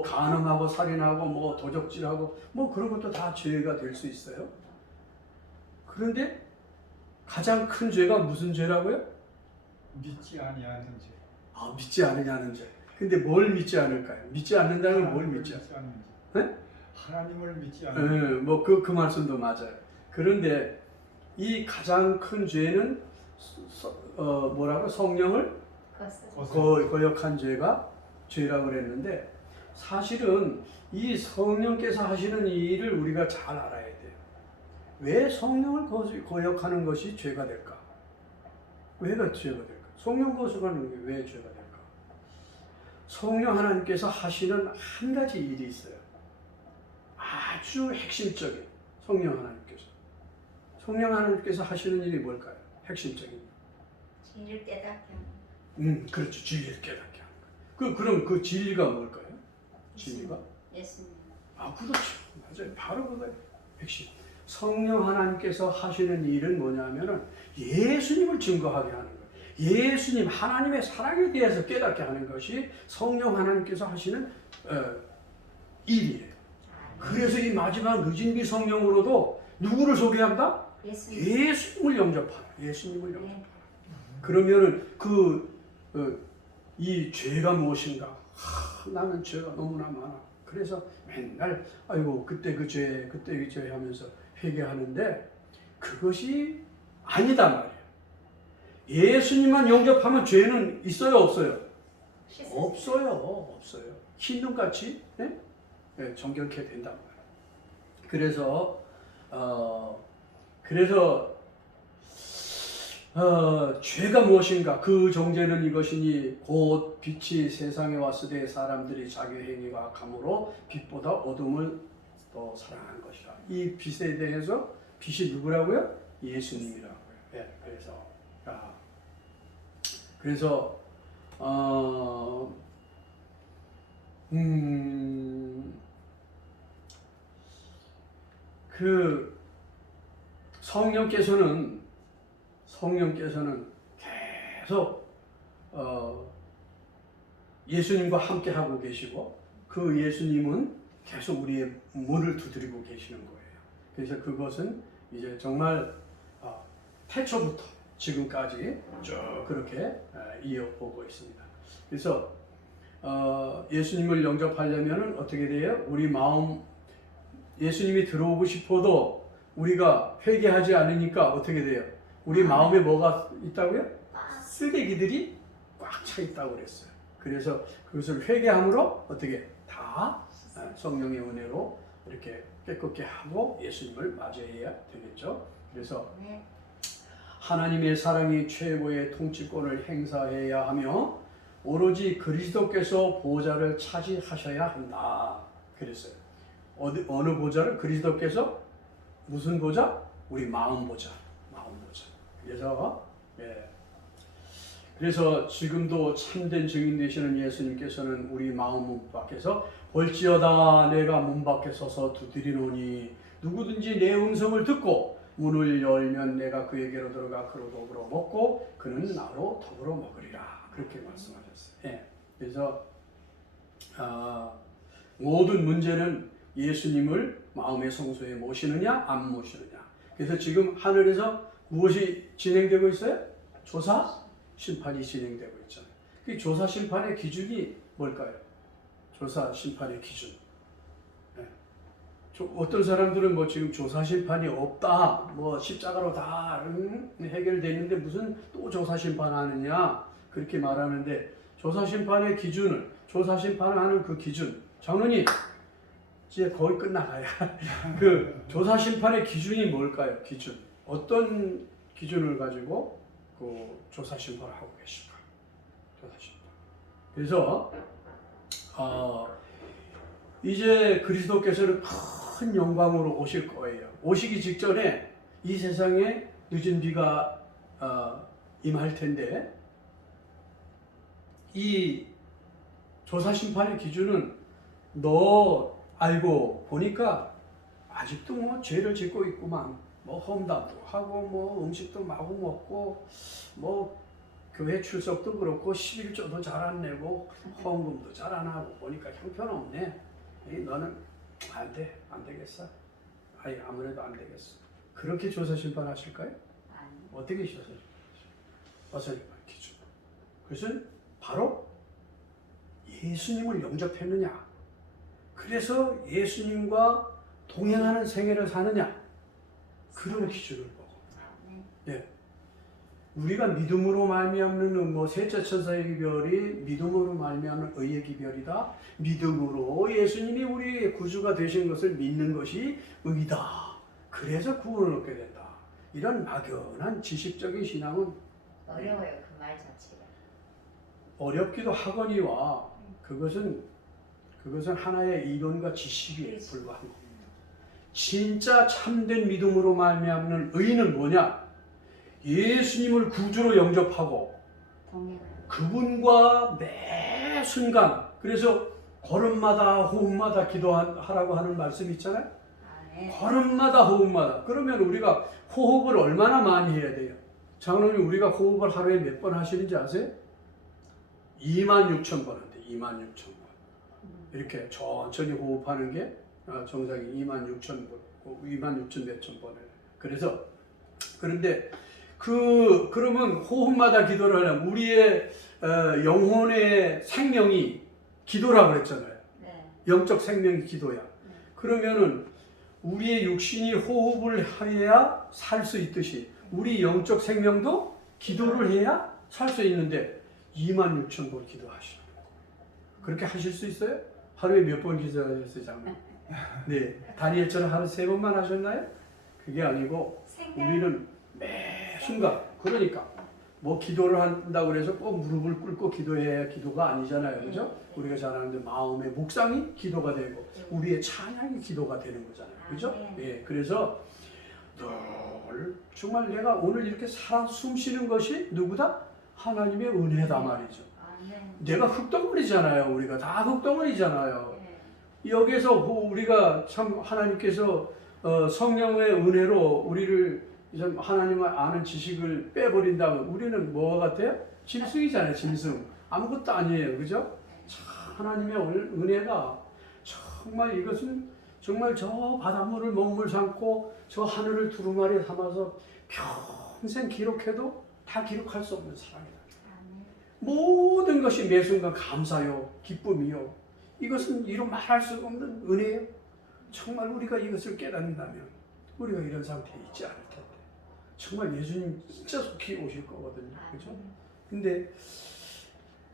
간음하고 살인하고 도적질하고 그런 것도 다 죄가 될 수 있어요. 그런데 가장 큰 죄가 무슨 죄라고요? 믿지 아니하는 죄. 믿지 않느냐는 죄. 근데 뭘 믿지 않을까요? 믿지 않는다는 걸 뭘 믿지 않는 죄? 네? 하나님을 믿지 않는 죄. 그 말씀도 맞아요. 그런데 이 가장 큰 죄는 성령을 거역한 죄가 죄라고 그랬는데 사실은 이 성령께서 하시는 이 일을 우리가 잘 알아야 돼요. 왜 성령을 거역하는 것이 죄가 될까? 왜가 죄가 될까? 성령 거역하는 게 왜 죄가 될까? 성령 하나님께서 하시는 한 가지 일이 있어요. 아주 핵심적인 성령 하나님께서 하시는 일이 뭘까요? 핵심적인 진리를 깨닫게 하는 그렇죠. 진리를 깨닫게 하는 거. 그럼 그 진리가 뭘까요? 진리가? 예수님. 그렇죠. 맞아요. 바로 그거예요. 핵심. 성령 하나님께서 하시는 일은 뭐냐면은 예수님을 증거하게 하는 거예요. 예수님 하나님의 사랑에 대해서 깨닫게 하는 것이 성령 하나님께서 하시는 일이에요. 그래서 이 마지막 늦은 비 성령으로도 누구를 소개한다? 예수님을 영접하라. 예수님을 영접하라. 그러면은 이 죄가 무엇인가? 나는 죄가 너무나 많아. 그래서 맨날 아이고 그때 그 죄 하면서 회개하는데 그것이 아니다 말이에요. 예수님만 영접하면 죄는 있어요, 없어요? 없어요. 흰눈같이 정결케 된단 말이에요. 그래서 죄가 무엇인가? 그 정죄는 이것이니 곧 빛이 세상에 왔으되 사람들이 자기 행위가 악함으로 빛보다 어둠을 더 사랑한 것이라. 이 빛에 대해서 빛이 누구라고요? 예수님이라고요. 그래서 그 성령께서는 계속 예수님과 함께 하고 계시고 그 예수님은 계속 우리의 문을 두드리고 계시는 거예요. 그래서 그것은 이제 정말 태초부터 지금까지 쭉 그렇게 이어오고 있습니다. 그래서 예수님을 영접하려면 어떻게 돼요? 우리 마음 예수님이 들어오고 싶어도 우리가 회개하지 않으니까 어떻게 돼요? 우리 마음에 뭐가 있다고요? 쓰레기들이 꽉 차 있다고 그랬어요. 그래서 그것을 회개함으로 어떻게 다 성령의 은혜로 이렇게 깨끗게 하고 예수님을 맞이해야 되겠죠. 그래서 하나님의 사랑이 최고의 통치권을 행사해야 하며 오로지 그리스도께서 보좌를 차지하셔야 한다. 그랬어요. 어느 보좌를? 그리스도께서 무슨 보좌? 우리 마음 보좌. 그래서 지금도 참된 증인 되시는 예수님께서는 우리 마음 문 밖에서 볼지어다 내가 문 밖에 서서 두드리노니 누구든지 내 음성을 듣고 문을 열면 내가 그에게로 들어가 그로 더불어 먹고 그는 나로 더불어 먹으리라. 그렇게 말씀하셨어요. 그래서 모든 문제는 예수님을 마음의 성소에 모시느냐 안 모시느냐. 그래서 지금 하늘에서 무엇이 진행되고 있어요? 조사 심판이 진행되고 있잖아요. 그 조사 심판의 기준이 뭘까요? 조사 심판의 기준. 어떤 사람들은 뭐 지금 조사 심판이 없다, 뭐 십자가로 다 해결되는데 무슨 또 조사 심판하느냐 그렇게 말하는데 조사 심판의 기준을 조사 심판하는 그 기준 장로님 이제 거의 끝나가야 그 조사 심판의 기준이 뭘까요? 기준 어떤 기준을 가지고 그 조사 심판을 하고 계실까? 조사 심판. 그래서 이제 그리스도께서는 큰 영광으로 오실 거예요. 오시기 직전에 이 세상에 늦은 비가 임할 텐데 이 조사 심판의 기준은 너 알고 보니까 아직도 뭐 죄를 짓고 있구만. 뭐 험담도 하고 뭐 음식도 마구 먹고 뭐 교회 출석도 그렇고 11조도 잘 안 내고 헌금도 잘 안 하고 보니까 형편없네. 너는 안 되겠어. 아무래도 안 되겠어. 그렇게 조사 심판하실까요? 어떻게 조사 심판하실까요? 조사 심판 기준. 그것은 바로 예수님을 영접했느냐. 그래서 예수님과 동행하는 생애를 사느냐. 그런 기준을 보고. 우리가 믿음으로 말미암는 뭐 셋째 천사의 기별이 믿음으로 말미암는 의의 기별이다. 믿음으로 예수님이 우리의 구주가 되신 것을 믿는 것이 의다. 그래서 구원을 얻게 된다. 이런 막연한 지식적인 신앙은 어려워요. 그 말 자체가. 어렵기도 하거니와 그것은 하나의 이론과 지식에 불과한 겁니다. 진짜 참된 믿음으로 말미암는 의는 뭐냐? 예수님을 구주로 영접하고 그분과 매 순간 그래서 걸음마다 호흡마다 기도하라고 하는 말씀 있잖아요. 걸음마다 호흡마다. 그러면 우리가 호흡을 얼마나 많이 해야 돼요? 장로님 우리가 호흡을 하루에 몇 번 하시는지 아세요? 26,000번 한대. 26,000번. 이렇게 천천히 호흡하는 게 정상이 26,000번, 26,000 몇천 번을. 그래서 그런데 그러면 호흡마다 기도를 하려면 우리의 영혼의 생명이 기도라고 그랬잖아요. 네. 영적 생명이 기도야. 그러면은 우리의 육신이 호흡을 해야 살 수 있듯이 우리 영적 생명도 기도를 해야 살 수 있는데 26,000번 기도하시는 거예요. 그렇게 하실 수 있어요? 하루에 몇 번 기도하셨어요, 장로님? 네, 다니엘처럼 하루 3번만 하셨나요? 그게 아니고 우리는 매 순간, 그러니까 뭐 기도를 한다고 해서 꼭 무릎을 꿇고 기도해야 기도가 아니잖아요, 그죠? 우리가 잘 아는데 마음의 묵상이 기도가 되고 우리의 찬양이 기도가 되는 거잖아요, 그죠? 예, 그래서 늘 정말 내가 오늘 이렇게 살아 숨쉬는 것이 누구다? 하나님의 은혜다 말이죠. 내가 흙덩어리잖아요. 우리가 다 흙덩어리잖아요. 여기서 우리가 참 하나님께서 성령의 은혜로 우리를 좀 하나님을 아는 지식을 빼버린다면 우리는 뭐가 같아요? 짐승이잖아요. 짐승. 아무것도 아니에요. 그죠? 참 하나님의 은혜가 정말 이것은 정말 저 바닷물을 먹물 삼고 저 하늘을 두루마리 삼아서 평생 기록해도 다 기록할 수 없는 사랑이다. 모든 것이 매 순간 감사요, 기쁨이요. 이것은 이루 말할 수 없는 은혜예요. 정말 우리가 이것을 깨닫는다면 우리가 이런 상태에 있지 않을 텐데. 정말 예수님 진짜 속히 오실 거거든요. 그죠? 근데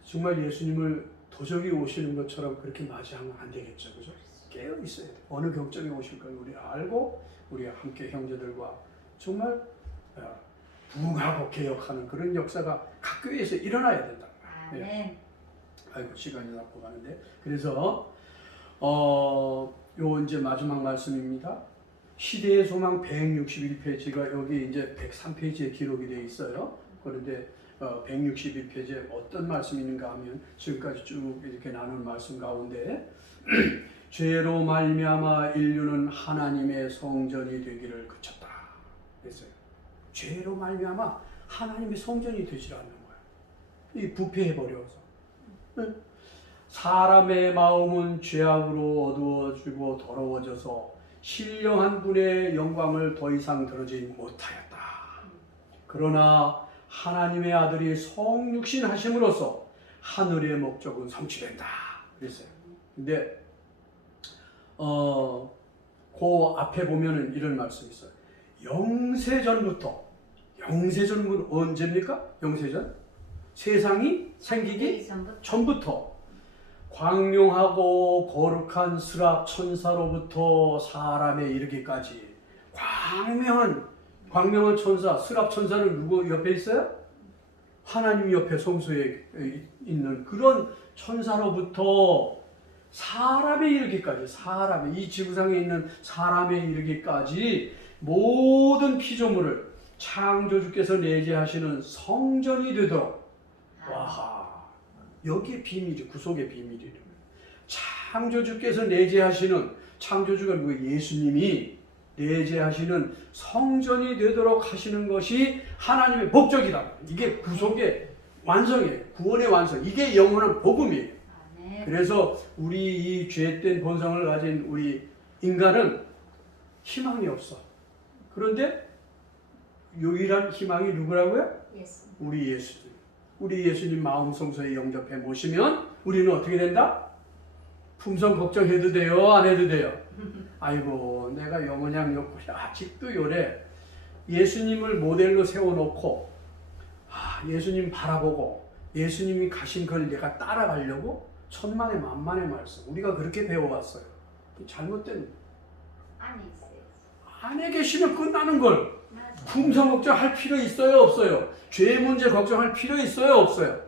정말 예수님을 도적이 오시는 것처럼 그렇게 맞이하면 안 되겠죠. 그죠? 깨어 있어야 돼. 어느 경점에 오실 걸 우리 알고 우리가 함께 형제들과 정말 부흥하고 개혁하는 그런 역사가 각 교회에서 일어나야 된다. 네. 아이고 시간이 나고 가는데 그래서 요 이제 마지막 말씀입니다. 시대의 소망 161페이지가 여기 이제 103페이지에 기록이 되어 있어요. 그런데 161페이지에 어떤 말씀이 있는가 하면 지금까지 쭉 이렇게 나눈 말씀 가운데 죄로 말미암아 인류는 하나님의 성전이 되기를 그쳤다. 그랬어요. 죄로 말미암아 하나님의 성전이 되지 않는 거예요. 이 부패해 버려서. 사람의 마음은 죄악으로 어두워지고 더러워져서 신령한 분의 영광을 더 이상 드러내지 못하였다. 그러나 하나님의 아들이 성육신 하심으로써 하늘의 목적은 성취된다. 그랬어요. 근데 그 앞에 보면은 이런 말씀이 있어요. 영세전부터 언제입니까? 영세전? 세상이 생기기 전부터 광명하고 거룩한 스랍 천사로부터 사람에 이르기까지 광명한 천사, 스랍 천사는 누구 옆에 있어요? 하나님 옆에 성소에 있는 그런 천사로부터 사람에 이르기까지, 이 지구상에 있는 사람에 이르기까지 모든 피조물을 창조주께서 내재하시는 성전이 되도록. 와하, 여기에 비밀이, 구속의 비밀이에요. 창조주께서 내재하시는, 창조주가 누구? 예수님이 내재하시는 성전이 되도록 하시는 것이 하나님의 목적이다. 이게 구속의 완성이에요. 구원의 완성. 이게 영원한 복음이에요. 그래서 우리 이 죄된 본성을 가진 우리 인간은 희망이 없어. 그런데 유일한 희망이 누구라고요? 우리 예수님. 우리 예수님 마음 성소에 영접해 모시면 우리는 어떻게 된다? 품성 걱정해도 돼요? 안 해도 돼요? 아이고 내가 영원양 욕구리 아직도 요래. 예수님을 모델로 세워놓고 예수님 바라보고 예수님이 가신 걸 내가 따라가려고 천만의 만만의 말씀. 우리가 그렇게 배워왔어요. 잘못된 안에 계시면 끝나는 걸 품성 걱정할 필요 있어요? 없어요? 죄 문제 걱정할 필요 있어요? 없어요?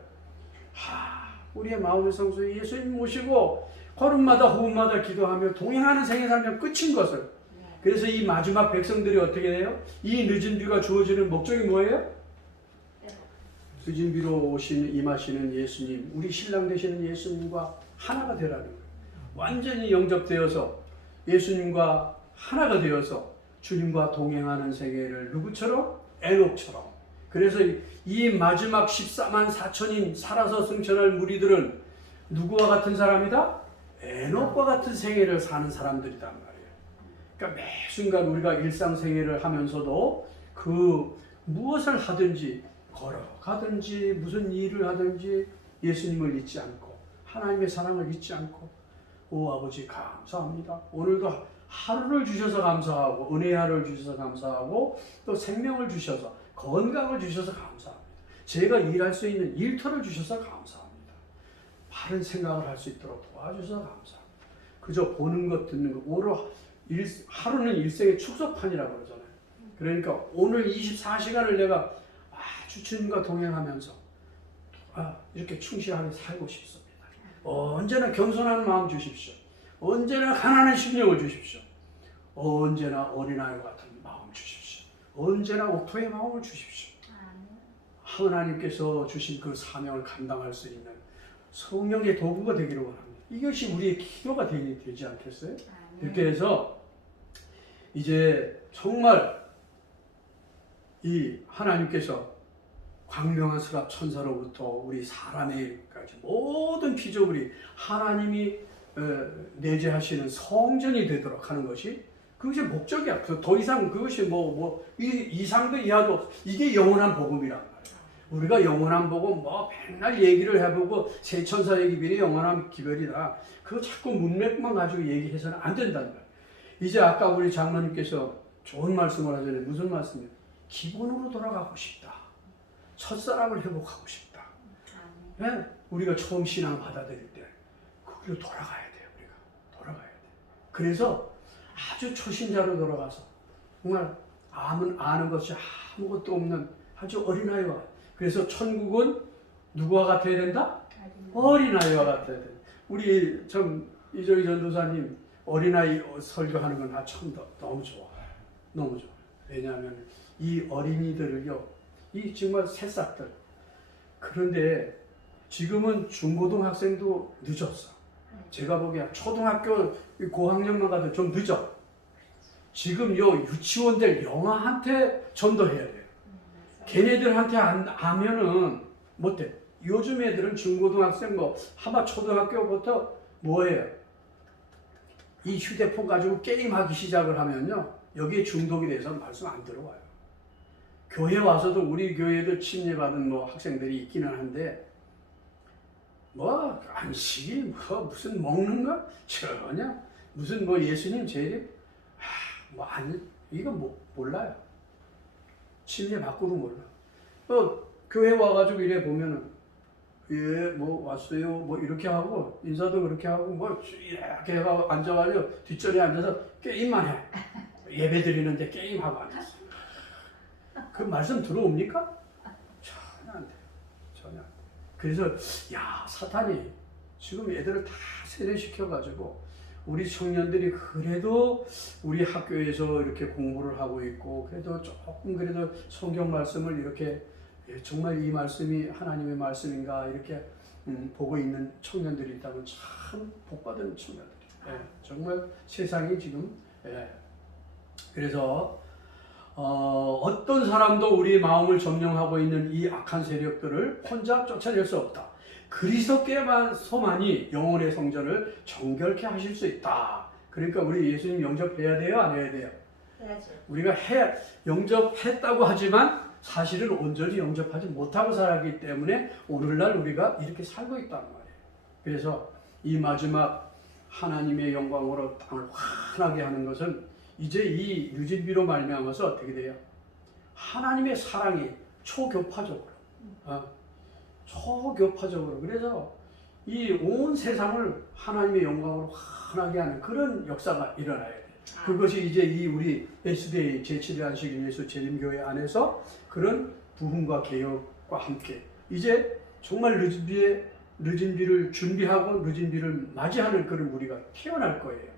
우리의 마음의 성소에 예수님 모시고 걸음마다 호흡마다 기도하며 동행하는 생애 살면 끝인 것을. 그래서 이 마지막 백성들이 어떻게 돼요? 이 늦은 비가 주어지는 목적이 뭐예요? 늦은 비로 임하시는 예수님, 우리 신랑 되시는 예수님과 하나가 되라는 거예요. 완전히 영접되어서 예수님과 하나가 되어서 주님과 동행하는 세계를 누구처럼? 에녹처럼. 그래서 이 마지막 14만 4천인 살아서 승천할 무리들은 누구와 같은 사람이다? 에녹과 같은 생애를 사는 사람들이란 말이에요. 그러니까 매 순간 우리가 일상생활을 하면서도 그 무엇을 하든지 걸어가든지 무슨 일을 하든지 예수님을 잊지 않고 하나님의 사랑을 잊지 않고 오 아버지 감사합니다. 오늘도 하루를 주셔서 감사하고 은혜의 하루를 주셔서 감사하고 또 생명을 주셔서 건강을 주셔서 감사합니다. 제가 일할 수 있는 일터를 주셔서 감사합니다. 바른 생각을 할 수 있도록 도와주셔서 감사합니다. 그저 보는 것 듣는 것 오늘 하루는 일생의 축소판이라고 그러잖아요. 그러니까 오늘 24시간을 내가 아주 주님과 동행하면서 이렇게 충실하게 살고 싶습니다. 언제나 겸손한 마음 주십시오. 언제나 가난한 심령을 주십시오. 언제나 어린아이와 같은 마음 주십시오. 언제나 옥토의 마음을 주십시오. 하나님께서 주신 그 사명을 감당할 수 있는 성령의 도구가 되기를 원합니다. 이것이 우리의 기도가 되지 않겠어요? 이렇게 해서 이제 정말 이 하나님께서 광명한 스랍 천사로부터 우리 사람에게까지 모든 피조물이 하나님이 내재하시는 성전이 되도록 하는 것이 그것이 목적이야. 더 이상 그것이 이상도 이하도 이게 영원한 복음이란 말이야. 우리가 영원한 복음 맨날 얘기를 해보고 새 천사의 기별이 영원한 기별이다. 그거 자꾸 문맥만 가지고 얘기해서는 안 된다는 거야. 이제 아까 우리 장로님께서 좋은 말씀을 하잖아요. 무슨 말씀이에요? 기본으로 돌아가고 싶다. 첫사랑을 회복하고 싶다. 네? 우리가 처음 신앙을 받아들일 때 거기로 돌아가야 돼요. 우리가 돌아가야 돼. 그래서 아주 초신자로 돌아가서 정말 아는 것이 아무것도 없는 아주 어린아이와 그래서 천국은 누구와 같아야 된다? 어린아이와 같아야 돼. 우리 이정희 전도사님 어린아이 설교하는 건 나 처음 너무 좋아. 너무 좋아. 왜냐하면 이 어린이들을요. 이 정말 새싹들. 그런데 지금은 중고등학생도 늦었어. 제가 보기에 초등학교 고학년만 가도 좀 늦어. 지금 유치원들 영아한테 전도해야 돼요. 걔네들한테 안 하면은 못돼. 요즘 애들은 중고등학생 아마 초등학교부터 뭐예요? 이 휴대폰 가지고 게임하기 시작을 하면요. 여기에 중독이 돼서 말씀 안 들어와요. 교회 와서도 우리 교회도 침례받은 학생들이 있기는 한데 안식이 무슨 먹는 거 전혀 무슨 예수님 재림 이거 몰라요. 침례 받고도 몰라. 교회 와가지고 이래 보면은 왔어요 이렇게 하고 인사도 그렇게 하고 이렇게 하고 앉아가지고 뒷자리에 앉아서 게임만 해. 예배 드리는데 게임하고 앉았어. 그 말씀 들어옵니까? 전혀 안 돼요. 전혀 안 돼요. 그래서 사탄이 지금 애들을 다 세뇌시켜가지고 우리 청년들이 그래도 우리 학교에서 이렇게 공부를 하고 있고 그래도 조금 그래도 성경 말씀을 이렇게 정말 이 말씀이 하나님의 말씀인가 이렇게 보고 있는 청년들이 있다면 참 복받은 청년들이에요. 정말 세상이 지금 그래서 어떤 사람도 우리의 마음을 점령하고 있는 이 악한 세력들을 혼자 쫓아낼 수 없다. 그리스도께만이 영혼의 성전을 정결케 하실 수 있다. 그러니까 우리 예수님 영접해야 돼요? 안 해야 돼요? 해야죠. 우리가 영접했다고 하지만 사실은 온전히 영접하지 못하고 살았기 때문에 오늘날 우리가 이렇게 살고 있다는 말이에요. 그래서 이 마지막 하나님의 영광으로 땅을 환하게 하는 것은 이제 이 유진비로 말미암아서 어떻게 돼요? 하나님의 사랑이 초교파적으로 그래서 이 온 세상을 하나님의 영광으로 환하게 하는 그런 역사가 일어나야 돼요. 그것이 이제 이 우리 SDA 제7일 안식일 예수 재림교회 안에서 그런 부흥과 개혁과 함께 이제 정말 늦은 비를 준비하고 늦은 비를 맞이하는 그런 무리가 태어날 거예요.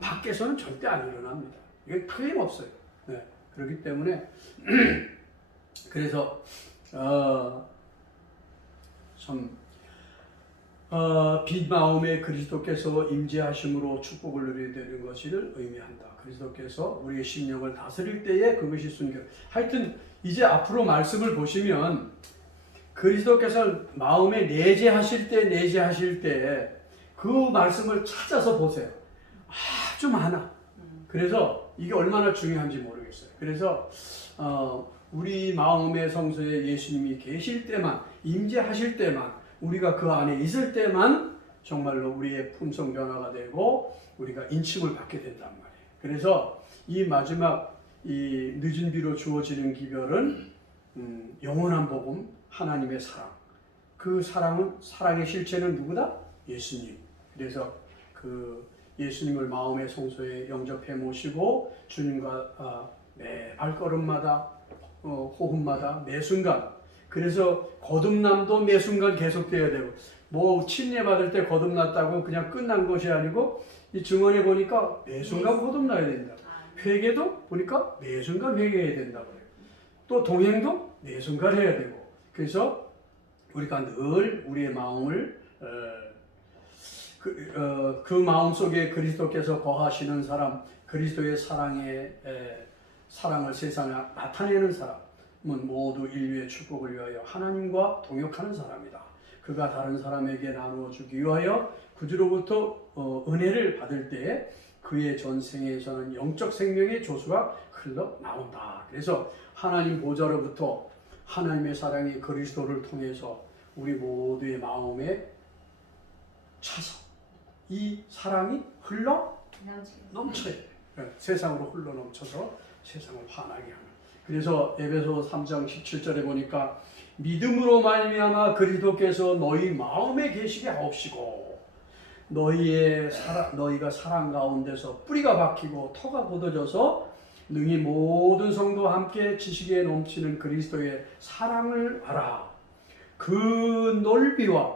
밖에서는 절대 안 일어납니다. 이게 틀림없어요. 네. 그렇기 때문에 그래서 참 빈 마음에 그리스도께서 임재하심으로 축복을 누리게 되는 것을 의미한다. 그리스도께서 우리의 심령을 다스릴 때에 그것이 순결. 하여튼 이제 앞으로 말씀을 보시면 그리스도께서 마음에 내재하실 때 그 말씀을 찾아서 보세요. 아주 많아. 그래서 이게 얼마나 중요한지 모르겠어요. 그래서 우리 마음의 성소에 예수님이 계실 때만, 임재하실 때만, 우리가 그 안에 있을 때만 정말로 우리의 품성 변화가 되고 우리가 인침을 받게 된단 말이에요. 그래서 이 마지막 이 늦은 비로 주어지는 기별은 영원한 복음, 하나님의 사랑. 그 사랑의 실체는 누구다? 예수님. 그래서 그 예수님을 마음의 성소에 영접해 모시고 주님과 매 발걸음마다 호흡마다 매 순간, 그래서 거듭남도 매 순간 계속되어야 되고, 뭐 침례 받을 때 거듭났다고 그냥 끝난 것이 아니고 이 증언에 보니까 매 순간 거듭나야 된다. 회개도 보니까 매 순간 회개해야 된다고 해요. 또 동행도 매 순간 해야 되고. 그래서 우리가 늘 우리의 마음을 그 마음 속에 그리스도께서 거하시는 사람, 그리스도의 사랑을 세상에 나타내는 사람은 모두 인류의 축복을 위하여 하나님과 동역하는 사람이다. 그가 다른 사람에게 나누어 주기 위하여 구주로부터 은혜를 받을 때에 그의 전생에서는 영적 생명의 조수가 흘러나온다. 그래서 하나님 보좌로부터 하나님의 사랑이 그리스도를 통해서 우리 모두의 마음에 차서 이 사랑이 흘러 넘쳐요. 세상으로 흘러 넘쳐서 세상을 환하게 하는. 그래서 에베소 3장 17절에 보니까 믿음으로 말미암아 그리스도께서 너희 마음에 계시게 하옵시고 너희가 사랑 가운데서 뿌리가 박히고 터가 굳어져서 능히 모든 성도와 함께 지식에 넘치는 그리스도의 사랑을 알아. 그 넓이와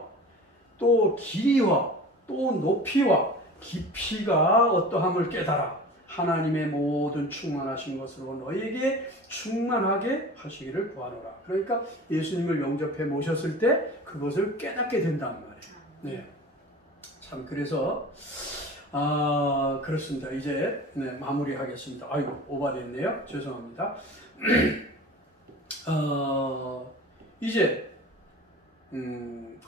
또 길이와 또 높이와 깊이가 어떠함을 깨달아 하나님의 모든 충만하신 것으로 너희에게 충만하게 하시기를 구하노라. 그러니까 예수님을 영접해 모셨을 때 그것을 깨닫게 된단 말이에요. 네. 참 그래서 그렇습니다. 이제 마무리하겠습니다. 아이고 오버됐네요. 죄송합니다. 이제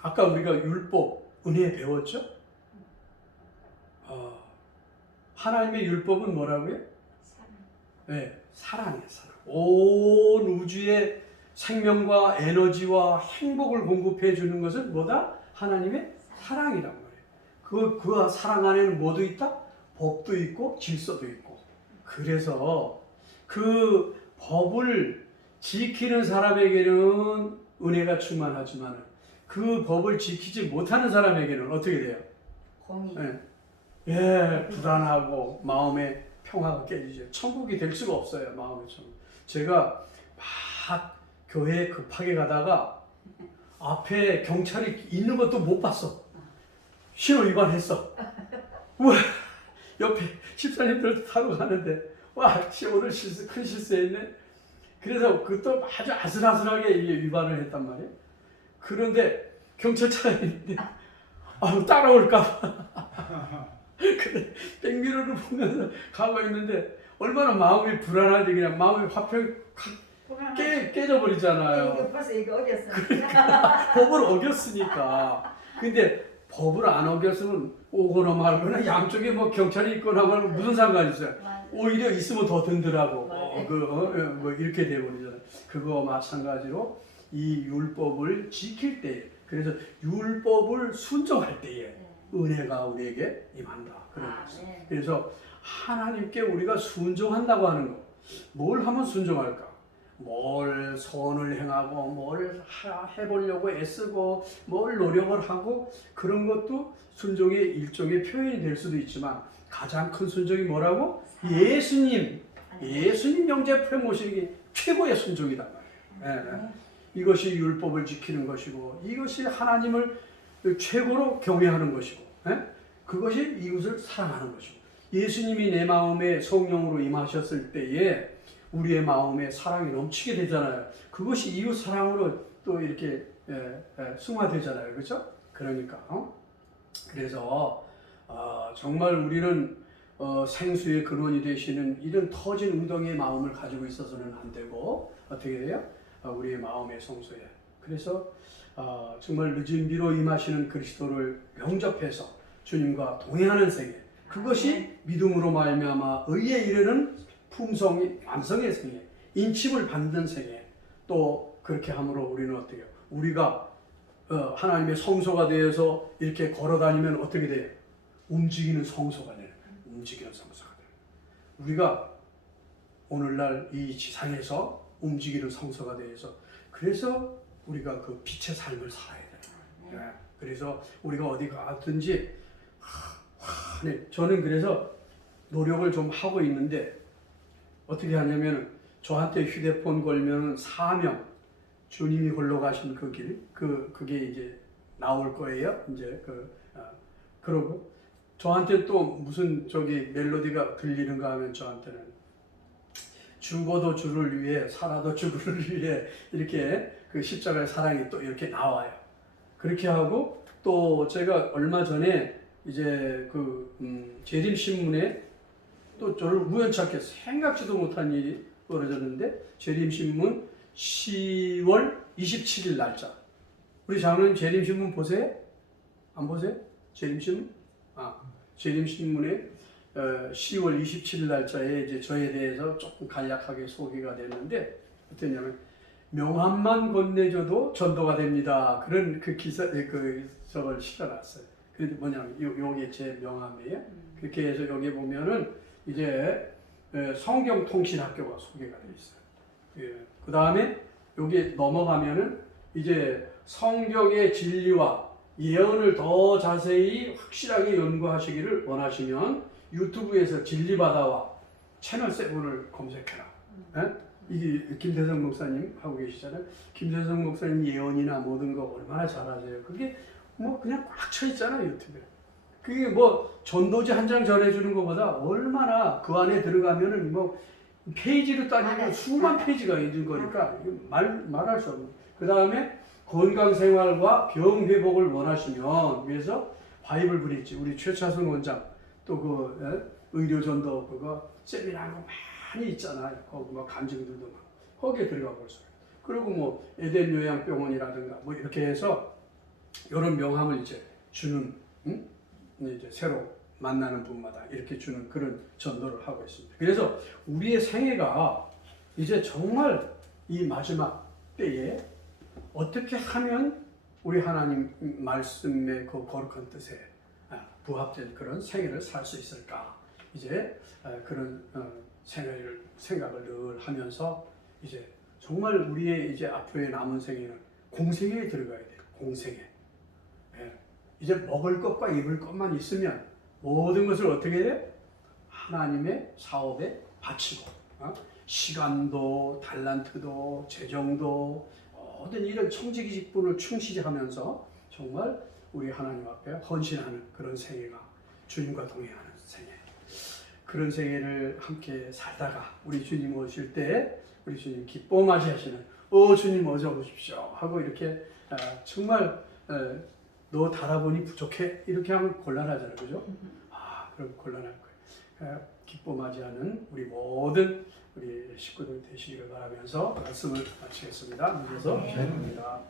아까 우리가 율법 은혜 배웠죠? 하나님의 율법은 뭐라고요? 네, 사랑이에요. 사랑. 온 우주의 생명과 에너지와 행복을 공급해 주는 것은 뭐다? 하나님의 사랑이란 말이에요. 그 사랑 안에는 뭐도 있다? 법도 있고 질서도 있고. 그래서 그 법을 지키는 사람에게는 은혜가 충만하지만 그 법을 지키지 못하는 사람에게는 어떻게 돼요? 공의. 불안하고 마음의 평화가 깨지죠. 천국이 될 수가 없어요. 마음의 천국. 제가 막 교회에 급하게 가다가 앞에 경찰이 있는 것도 못 봤어. 신호 위반했어. 우와, 옆에 집사님들도 타고 가는데 와, 오늘 큰 실수했네. 그래서 그것도 아주 아슬아슬하게 위반을 했단 말이에요. 그런데 경찰차가 있는데 따라올까 봐 그래 백미러를 보면서 가고 있는데 얼마나 마음이 불안하지. 그냥 마음이 화평 깨져버리잖아요. 이거 벌써 이거 어겼어. 그러니까 법을 어겼으니까. 근데 법을 안 어겼으면 오거나 말거나 양쪽에 뭐 경찰이 있거나 말고 무슨 상관이 있어요. 오히려 있으면 더 든든하고 뭐 이렇게 돼버리잖아요. 그거 마찬가지로 이 율법을 지킬 때, 그래서 율법을 순종할 때에 은혜가 우리에게 임한다. 그런 거죠. 그래서 하나님께 우리가 순종한다고 하는 거. 뭘 하면 순종할까? 뭘 선을 행하고 뭘 해보려고 애쓰고 뭘 노력을 하고 그런 것도 순종의 일종의 표현이 될 수도 있지만 가장 큰 순종이 뭐라고? 예수님 영접해 모시는 게 최고의 순종이단 말이에요. 이것이 율법을 지키는 것이고 이것이 하나님을 최고로 경외하는 것이고 그것이 이웃을 사랑하는 것이고 예수님이 내 마음에 성령으로 임하셨을 때에 우리의 마음에 사랑이 넘치게 되잖아요. 그것이 이웃 사랑으로 또 이렇게 승화되잖아요. 그렇죠? 그러니까 그래서 정말 우리는 생수의 근원이 되시는 이런 터진 웅덩이의 마음을 가지고 있어서는 안 되고 어떻게 돼요? 우리의 마음의 성소에. 그래서 정말 늦은 비로 임하시는 그리스도를 영접해서 주님과 동행하는 생애. 그것이 믿음으로 말미암아 의에 이르는 품성이 완성의 생애, 인침을 받는 생애. 또 그렇게 함으로 우리는 어떻게 해요? 우리가 하나님의 성소가 되어서 이렇게 걸어다니면 어떻게 돼요? 움직이는 성소가 되는 거예요. 움직이는 성소가 되는 거예요. 우리가 오늘날 이 지상에서 움직이는 성소가 되어서 그래서 우리가 그 빛의 삶을 살아야 돼요. 네. 그래서 우리가 어디 가든지 네. 저는 그래서 노력을 좀 하고 있는데 어떻게 하냐면 저한테 휴대폰 걸면 사명 주님이 홀로 가신 그 길, 그게 이제 나올 거예요. 이제 그러고 저한테 또 무슨 저기 멜로디가 들리는가 하면 저한테는 죽어도 주를 위해 살아도 주를 위해 이렇게 그 십자가의 사랑이 또 이렇게 나와요. 그렇게 하고 또 제가 얼마 전에 이제 재림 신문에 또 저를 우연찮게 생각지도 못한 일이 벌어졌는데 재림 신문 10월 27일 날짜. 우리 장로님 재림 신문 보세요? 안 보세요? 재림 신문? 재림 신문에 10월 27일 날짜에 이제 저에 대해서 조금 간략하게 소개가 됐는데 어땠냐면 명함만 건네줘도 전도가 됩니다. 그런 그 기사 저걸 실어놨어요. 그런데 뭐냐면 요게 제 명함이에요. 그렇게 해서 여기 보면은 이제 성경 통신 학교가 소개가 되어 있어요. 그 다음에 여기 넘어가면은 이제 성경의 진리와 예언을 더 자세히 확실하게 연구하시기를 원하시면 유튜브에서 진리바다와 채널 7을 검색해라. 이게 김대성 목사님 하고 계시잖아요. 김대성 목사님 예언이나 모든 거 얼마나 잘하세요. 그게 뭐 그냥 꽉 차 있잖아요, 유튜브에. 그게 뭐 전도지 한 장 전해주는 것보다 얼마나 그 안에 들어가면은 뭐 페이지로 따지면 수만 페이지가 있는 거니까 말할 수 없는. 그 다음에 건강생활과 병회복을 원하시면 위해서 바이블 브릿지 우리 최차순 원장 또 의료전도 그거 세미나가 많이 있잖아요. 거기 뭐 간증들도 많고 거기에 들어가 볼 수 있어요. 그리고 뭐 에덴 요양병원이라든가 뭐 이렇게 해서 이런 명함을 이제 주는 이제 새로 만나는 분마다 이렇게 주는 그런 전도를 하고 있습니다. 그래서 우리의 생애가 이제 정말 이 마지막 때에 어떻게 하면 우리 하나님 말씀의 그 거룩한 뜻에 부합된 그런 생애를 살 수 있을까? 이제 그런 생각을 늘 하면서 이제 정말 우리의 이제 앞으로의 남은 생애는 공생애에 들어가야 돼요. 공생애. 이제 먹을 것과 입을 것만 있으면 모든 것을 어떻게 해야 돼? 하나님의 사업에 바치고 시간도 달란트도 재정도 모든 이런 청지기 직분을 충실히 하면서 정말 우리 하나님 앞에 헌신하는 그런 생애가 주님과 동행하는 생애. 그런 생애를 함께 살다가 우리 주님 오실 때 우리 주님 기뻐 맞이하시는 주님 어서 오십시오 하고 이렇게 정말 너 달아보니 부족해 이렇게 하면 곤란하잖아요, 그죠? 그럼 곤란할 거예요. 기뻐 맞이하는 우리 모든 우리 식구들 되시기를 바라면서 말씀을 마치겠습니다. 믿어서 기도합니다.